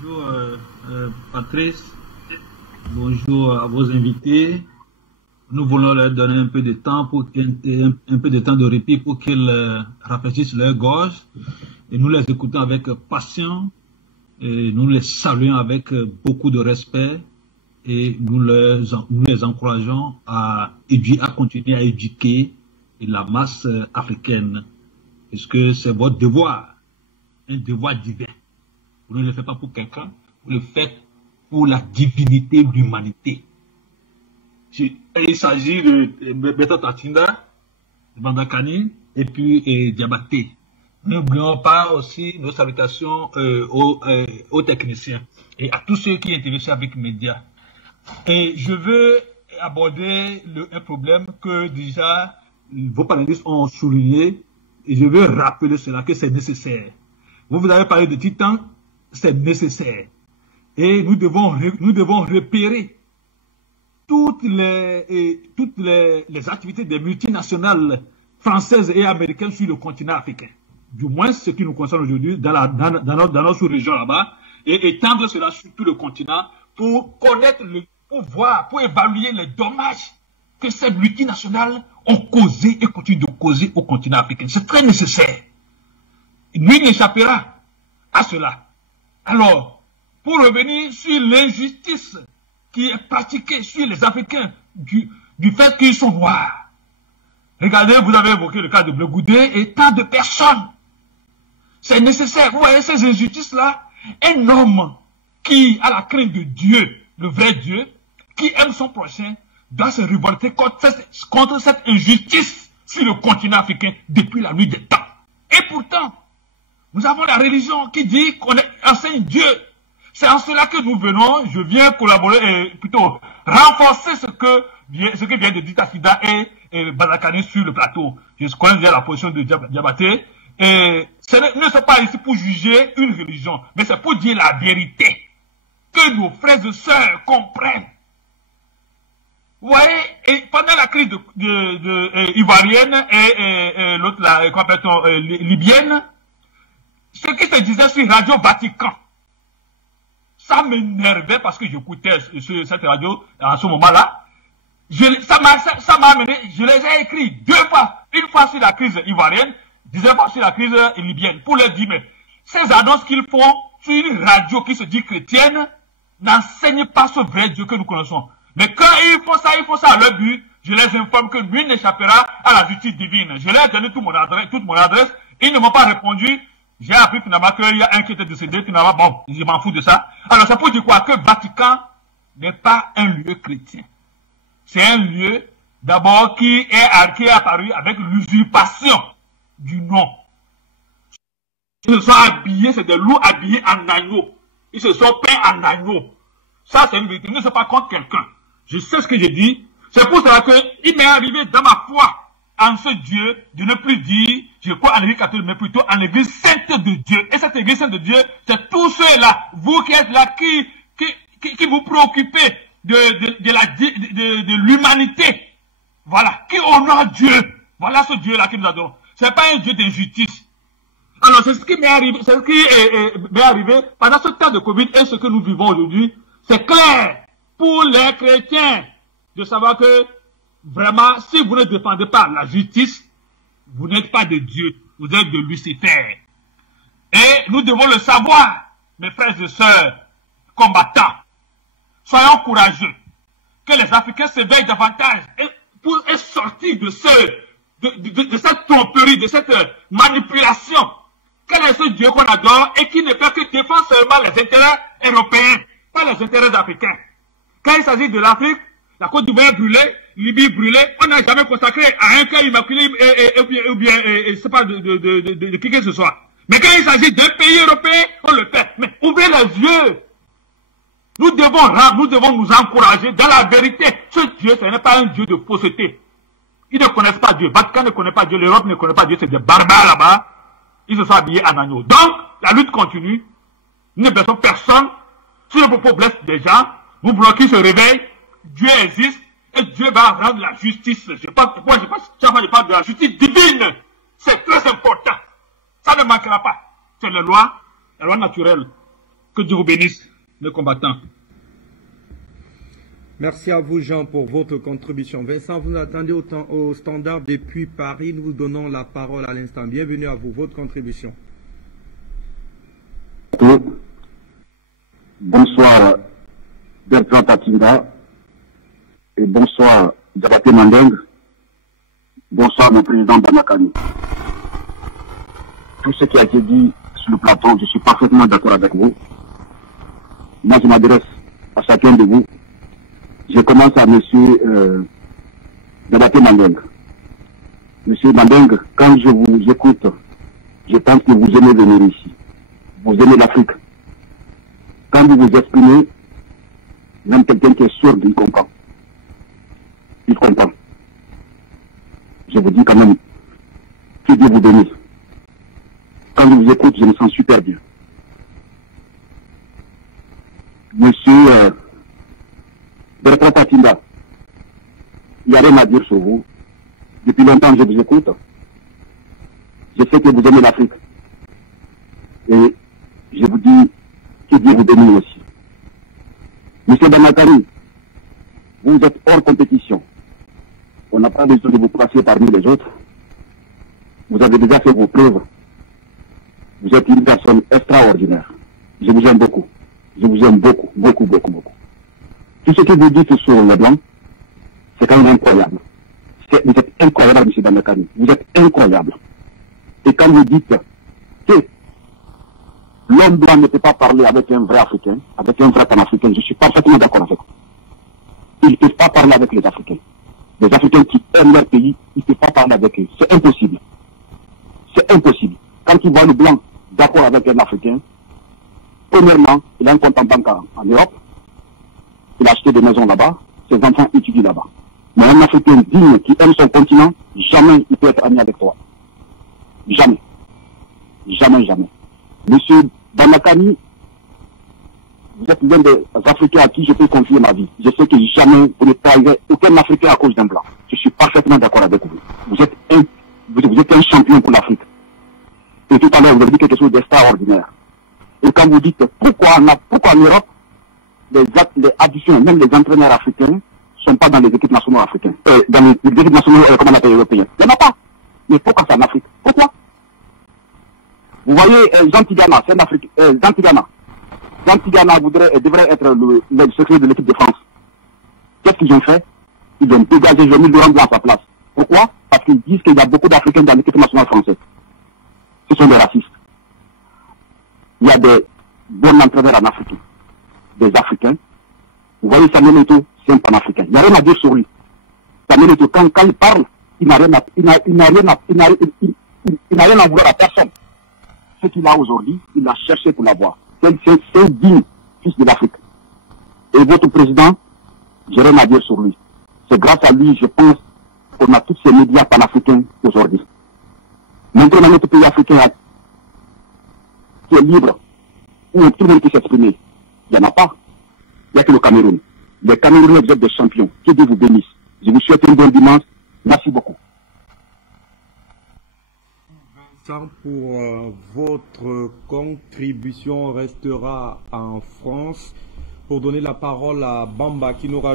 Bonjour Patrice, bonjour à vos invités. Nous voulons leur donner un peu de temps un peu de temps de répit pour qu'ils rafraîchissent leur gorge et nous les écoutons avec patience et nous les saluons avec beaucoup de respect et nous les encourageons à continuer à éduquer la masse africaine puisque c'est votre devoir, un devoir divin. Vous ne le faites pas pour quelqu'un, vous le faites pour la divinité de l'humanité. Il s'agit de Beta Tatinda, de Bandakani et puis Diabaté. N'oublions pas aussi nos salutations aux techniciens et à tous ceux qui intéressent avec les médias. Et je veux aborder un problème que déjà vos panélistes ont souligné et je veux rappeler cela, que c'est nécessaire. Vous avez parlé de Titan, c'est nécessaire. Et nous devons repérer toutes les activités des multinationales françaises et américaines sur le continent africain. Du moins, ce qui nous concerne aujourd'hui dans notre sous-région là-bas, et étendre cela sur tout le continent pour connaître pour évaluer les dommages que ces multinationales ont causés et continuent de causer au continent africain. C'est très nécessaire. Nul n'échappera à cela. Alors, pour revenir sur l'injustice qui est pratiquée sur les Africains du fait qu'ils sont noirs. Regardez, vous avez évoqué le cas de Bleu Goudé et tant de personnes. C'est nécessaire. Vous voyez ces injustices-là. Un homme qui a la crainte de Dieu, le vrai Dieu, qui aime son prochain, doit se révolter contre cette injustice sur le continent africain depuis la nuit des temps. Et pourtant, nous avons la religion qui dit qu'on enseigne Dieu. C'est en cela que nous venons, je viens collaborer, plutôt renforcer ce que vient de dire Tassida et Badakane sur le plateau. Je connais déjà la position de Diabaté. Et nous ne sommes pas ici pour juger une religion, mais c'est pour dire la vérité. Que nos frères et sœurs comprennent. Vous voyez, et pendant la crise ivoirienne et l'autre, comment appelle-t-on, libyenne, ce qui se disait sur Radio Vatican, ça m'énervait parce que j'écoutais cette radio à ce moment-là. Ça m'a amené, je les ai écrits 2 fois. Une fois sur la crise ivoirienne, 19 fois sur la crise libyenne. Pour leur dire, mais ces annonces qu'ils font sur une radio qui se dit chrétienne n'enseignent pas ce vrai Dieu que nous connaissons. Mais quand ils font ça à leur but, je les informe que nul n'échappera à la justice divine. Je leur ai donné toute mon adresse. Ils ne m'ont pas répondu. J'ai appris finalement qu'il y a un qui était décédé, finalement, bon, je m'en fous de ça. Alors, c'est pour dire quoi? Que Vatican n'est pas un lieu chrétien. C'est un lieu, d'abord, qui est apparu avec l'usurpation du nom. Ils se sont habillés, c'est des loups habillés en agneau. Ils se sont peints en agneau. Ça, c'est une vérité. Je ne sais pas contre quelqu'un. Je sais ce que j'ai dit. C'est pour cela qu'il m'est arrivé dans ma foi en ce Dieu de ne plus dire, je crois en l'église catholique, mais plutôt en l'église sainte de Dieu. Et cette église sainte de Dieu, c'est tous ceux-là, vous qui êtes là, qui vous préoccupez de l'humanité. Voilà. Qui honore Dieu. Voilà ce Dieu-là qui nous adore. C'est pas un Dieu d'injustice. Alors, c'est ce qui m'est arrivé, pendant ce temps de Covid et ce que nous vivons aujourd'hui. C'est clair pour les chrétiens de savoir que vraiment, si vous ne défendez pas la justice, vous n'êtes pas de Dieu, vous êtes de Lucifer. Et nous devons le savoir, mes frères et sœurs, combattants. Soyons courageux. Que les Africains s'éveillent davantage et sortir de cette tromperie, de cette manipulation. Quel est ce Dieu qu'on adore et qui ne fait que défendre seulement les intérêts européens, pas les intérêts africains. Quand il s'agit de l'Afrique, la Côte d'Ivoire brûlée, Libye brûlée, on n'a jamais consacré à un cœur immaculé ou bien, je sais pas, de qui que ce soit. Mais quand il s'agit d'un pays européen, on le fait. Mais ouvrez les yeux. Nous devons nous encourager dans la vérité. Ce Dieu, ce n'est pas un Dieu de fausseté. Ils ne connaissent pas Dieu. Vatican ne connaît pas Dieu. L'Europe ne connaît pas Dieu. C'est des barbares là-bas. Ils se sont habillés en agneau. Donc, la lutte continue. Nous ne blessons personne. Si le propos blesse des gens, nous voulons qu'ils se réveillent. Dieu existe. Et Dieu va rendre la justice. Je parle de la justice divine. C'est très important. Ça ne manquera pas. C'est la loi naturelle. Que Dieu vous bénisse, les combattants. Merci à vous, Jean, pour votre contribution. Vincent, vous nous attendez au standard depuis Paris. Nous vous donnons la parole à l'instant. Bienvenue à vous, votre contribution. Bonsoir, Bertrand Tatinda. Et bonsoir, Diabaté Mandeng. Bonsoir, le président Banakani. Tout ce qui a été dit sur le plateau, je suis parfaitement d'accord avec vous. Moi, je m'adresse à chacun de vous. Je commence à monsieur Diabaté Mandeng. Monsieur Mandeng, quand je vous écoute, je pense que vous aimez venir ici. Vous aimez l'Afrique. Quand vous vous exprimez, même quelqu'un qui est sourd, il comprend. Il comprend. Je vous dis quand même, que Dieu vous bénisse. Quand je vous écoute, je me sens super bien. Monsieur Bertrand Tatinda, il n'y a rien à dire sur vous. Depuis longtemps, je vous écoute. Je sais que vous aimez l'Afrique. Et je vous dis que Dieu vous bénisse aussi. Monsieur Banakani, vous êtes hors compétition. On n'a pas besoin de vous placer parmi les autres. Vous avez déjà fait vos preuves. Vous êtes une personne extraordinaire. Je vous aime beaucoup. Je vous aime beaucoup, beaucoup, beaucoup, beaucoup. Tout ce que vous dites sur le blanc, c'est quand même incroyable. Vous êtes incroyable, M. Banakani. Vous êtes incroyable. Et quand vous dites que l'homme blanc ne peut pas parler avec un vrai Africain, avec un vrai panafricain. Je suis parfaitement d'accord avec vous. Il ne peut pas parler avec les Africains. Les Africains qui aiment leur pays, il ne peut pas parler avec eux. C'est impossible. C'est impossible. Quand il voit le blanc d'accord avec un Africain, premièrement, il a un compte en banque en Europe, il a acheté des maisons là-bas, ses enfants étudient là-bas. Mais un Africain digne qui aime son continent, jamais il peut être ami avec toi. Jamais. Jamais, jamais. Monsieur Bamakani, vous êtes l'un des Africains à qui je peux confier ma vie. Je sais que jamais vous ne trahirez aucun Africain à cause d'un blanc. Je suis parfaitement d'accord avec vous. Vous êtes un champion pour l'Afrique. Et tout à l'heure, vous avez dit quelque chose d'extraordinaire. Et quand vous dites pourquoi en Europe, les additions, même les entraîneurs africains, ne sont pas dans les équipes nationales africaines, dans les équipes nationales, comment on appelle, européennes. Il n'y en a pas. Mais pourquoi c'est en Afrique? Pourquoi? Vous voyez, Jean Tigana, c'est un Africain, Jean Tigana devrait être le secrétaire de l'équipe de France. Qu'est-ce qu'ils ont fait? Ils ont dégagé Jean-Michel Laurent Blanc à sa place. Pourquoi? Parce qu'ils disent qu'il y a beaucoup d'Africains dans l'équipe nationale française. Ce sont des racistes. Il y a des bons entraîneurs en Afrique, des Africains. Vous voyez, Samuel Eto'o, c'est un panafricain. Il n'y a rien à dire sur lui. Samuel Eto'o, quand il parle, il n'a rien à vouloir à personne. Ce qu'il a aujourd'hui, il l'a cherché pour l'avoir. C'est un digne fils de l'Afrique. Et votre président, j'ai rien à dire sur lui. C'est grâce à lui, je pense, qu'on a tous ces médias panafricains aujourd'hui. Maintenant, dans notre pays africain qui est libre, où tout le monde peut s'exprimer, il n'y en a pas. Il n'y a que le Cameroun. Les Camerounais, vous êtes des champions. Que Dieu vous bénisse. Je vous souhaite un bon dimanche. Merci beaucoup. Vincent, pour votre contribution, restera en France. Pour donner la parole à Bamba qui nous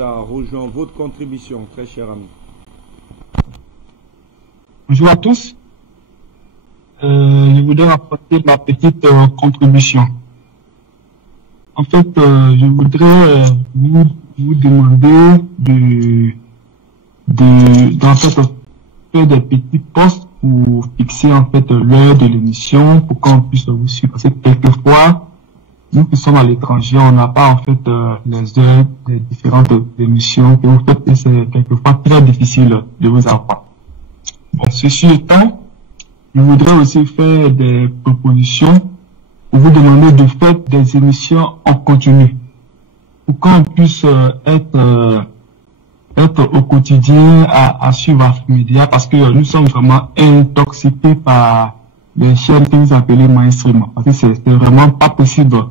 a rejoint. Votre contribution, très cher ami. Bonjour à tous. Je voudrais apporter ma petite contribution. En fait, je voudrais vous demander d'en fait faire des petits posts pour fixer en fait l'heure de l'émission pour qu'on puisse vous suivre. Parce que quelquefois, nous qui sommes à l'étranger, on n'a pas en fait les heures des différentes émissions que vous faites et c'est quelquefois très difficile de vous avoir. Bon, ceci étant, je voudrais aussi faire des propositions pour vous demander de faire des émissions en continu pour qu'on puisse être au quotidien à suivre Afrimédia parce que nous sommes vraiment intoxiqués par les chaînes que vous appelez mainstream parce que c'est vraiment pas possible.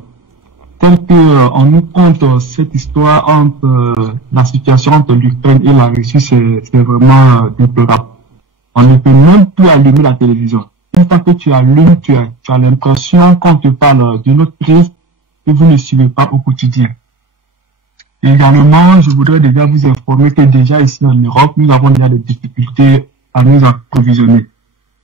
Tel que on nous compte cette histoire entre la situation entre l'Ukraine et la Russie, c'est vraiment déplorable. On ne peut même plus allumer la télévision. Une fois que tu allumes, tu as l'impression qu'on te parle d'une autre prise que vous ne suivez pas au quotidien. Et également, je voudrais déjà vous informer que déjà ici en Europe, nous avons déjà des difficultés à nous approvisionner.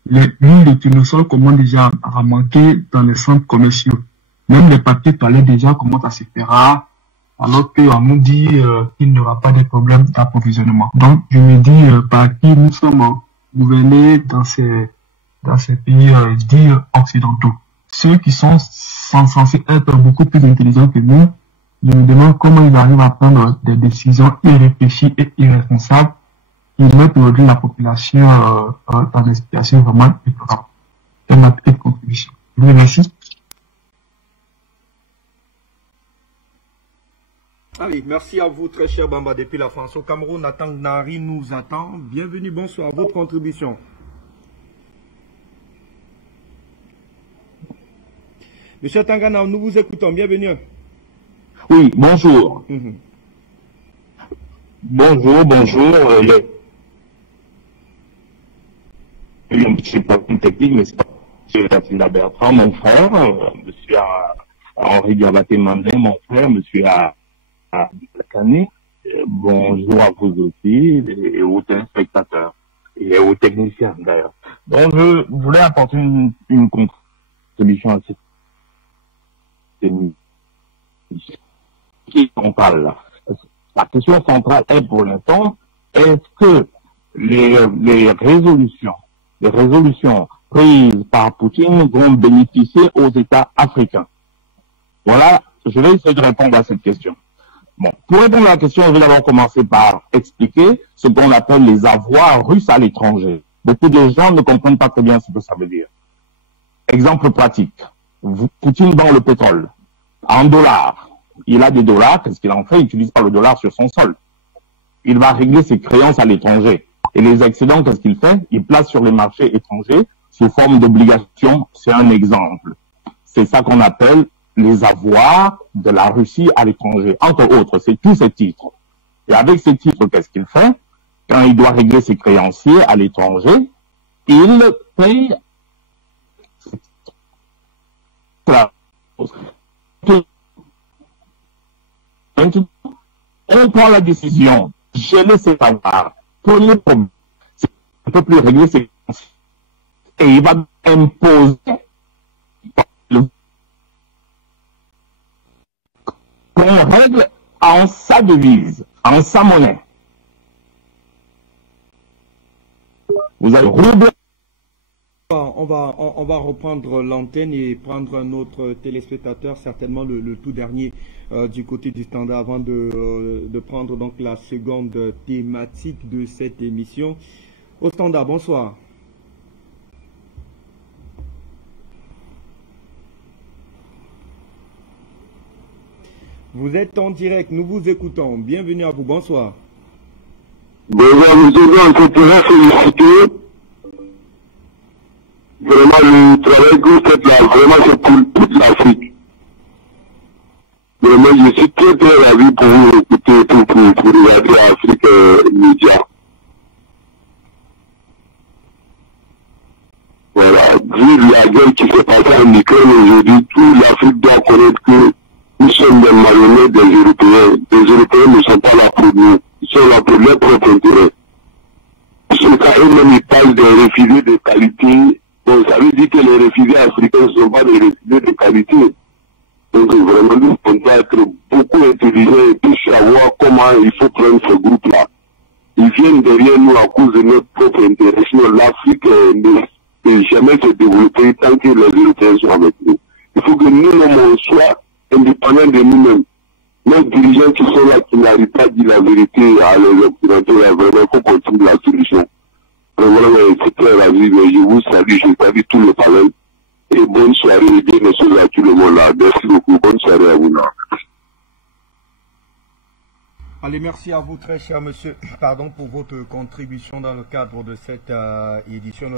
L'huile de tournesol commence déjà à manquer dans les centres commerciaux. Même les papiers toilettes déjà commencent à se faire rares, alors qu'on nous dit qu'il n'y aura pas de problème d'approvisionnement. Donc, je me dis par qui nous sommes gouvernés dans ces pays dits occidentaux. Ceux qui sont censés être beaucoup plus intelligents que nous, je me demande comment ils arrivent à prendre des décisions irréfléchies et irresponsables qui mettent aujourd'hui la population dans des situations vraiment déplorables. C'est ma petite contribution. Je vous remercie. Allez, merci à vous, très cher Bamba, depuis la France. Au Cameroun, Nathan Nari nous attend. Bienvenue, bonsoir, votre contribution. Monsieur Tangana, nous vous écoutons, bienvenue. Oui, bonjour. Bonjour. Il y a un petit problème technique, mais c'est pas M. Tatina Bertrand, mon frère, M. Henri Diabaté-Mandin, mon frère, M. Canet. Bonjour à vous aussi, et aux téléspectateurs, et aux techniciens d'ailleurs. Donc, je voulais apporter une contribution à cette émission. On parle là. La question centrale est pour l'instant, est-ce que les résolutions prises par Poutine vont bénéficier aux États africains? Voilà, je vais essayer de répondre à cette question. Bon, pour répondre à la question, je vais d'abord commencer par expliquer ce qu'on appelle les avoirs russes à l'étranger. Beaucoup de gens ne comprennent pas très bien ce que ça veut dire. Exemple pratique. Poutine vend le pétrole en dollars. Il a des dollars, qu'est-ce qu'il en fait? Il n'utilise pas le dollar sur son sol. Il va régler ses créances à l'étranger. Et les excédents, qu'est-ce qu'il fait? Il place sur les marchés étrangers sous forme d'obligations. C'est un exemple. C'est ça qu'on appelle les avoirs de la Russie à l'étranger. Entre autres, c'est tous ces titres. Et avec ces titres, qu'est-ce qu'il fait? Quand il doit régler ses créanciers à l'étranger, il paye on prend la décision de geler cet avoir. Premier problème, c'est qu'il ne peut plus régler ses créanciers. Et il va imposer qu'on règle en sa devise, en sa monnaie. Vous avez rouble. On va reprendre l'antenne et prendre un autre téléspectateur, certainement le tout dernier du côté du standard, avant de prendre donc la seconde thématique de cette émission. Au standard, bonsoir. Vous êtes en direct, nous vous écoutons. Bienvenue à vous, bonsoir. Bonjour, monsieur, on peut féliciter. Vraiment, le travail que vous faites là, vraiment, c'est pour toute l'Afrique. Vraiment, je suis très, très ravi pour vous écouter, pour regarder Afrique Média. Voilà, vu la guerre qui s'est passée en Ukraine aujourd'hui, toute l'Afrique doit connaître que nous sommes des marionnettes des Européens. Les Européens ne sont pas là pour nous, ils sont là pour leur propre intérêt. Ce cas, eux-mêmes, ils parlent des réfugiés de qualité. Donc, ça veut dire que les réfugiés africains ne sont pas des réfugiés de qualité. Donc, vraiment, nous, on doit être beaucoup intelligents et puis savoir comment il faut prendre ce groupe-là. Ils viennent derrière nous à cause de notre propre intérêt. Sinon, l'Afrique ne peut jamais se développer tant que les Européens sont avec nous. Il faut que nous-mêmes, on soit indépendants de nous-mêmes. Nos dirigeants qui sont là, qui n'arrivent pas à dire la vérité à les Occidentaux, vraiment, il faut qu'on trouve la solution. Vraiment, c'est très ravi, mais je vous salue, je salue tout le panel. Et bonne soirée, et bien sûr à tout le monde là. Merci beaucoup, bonne soirée à vous là. Allez, merci à vous, très cher monsieur, pardon, pour votre contribution dans le cadre de cette édition.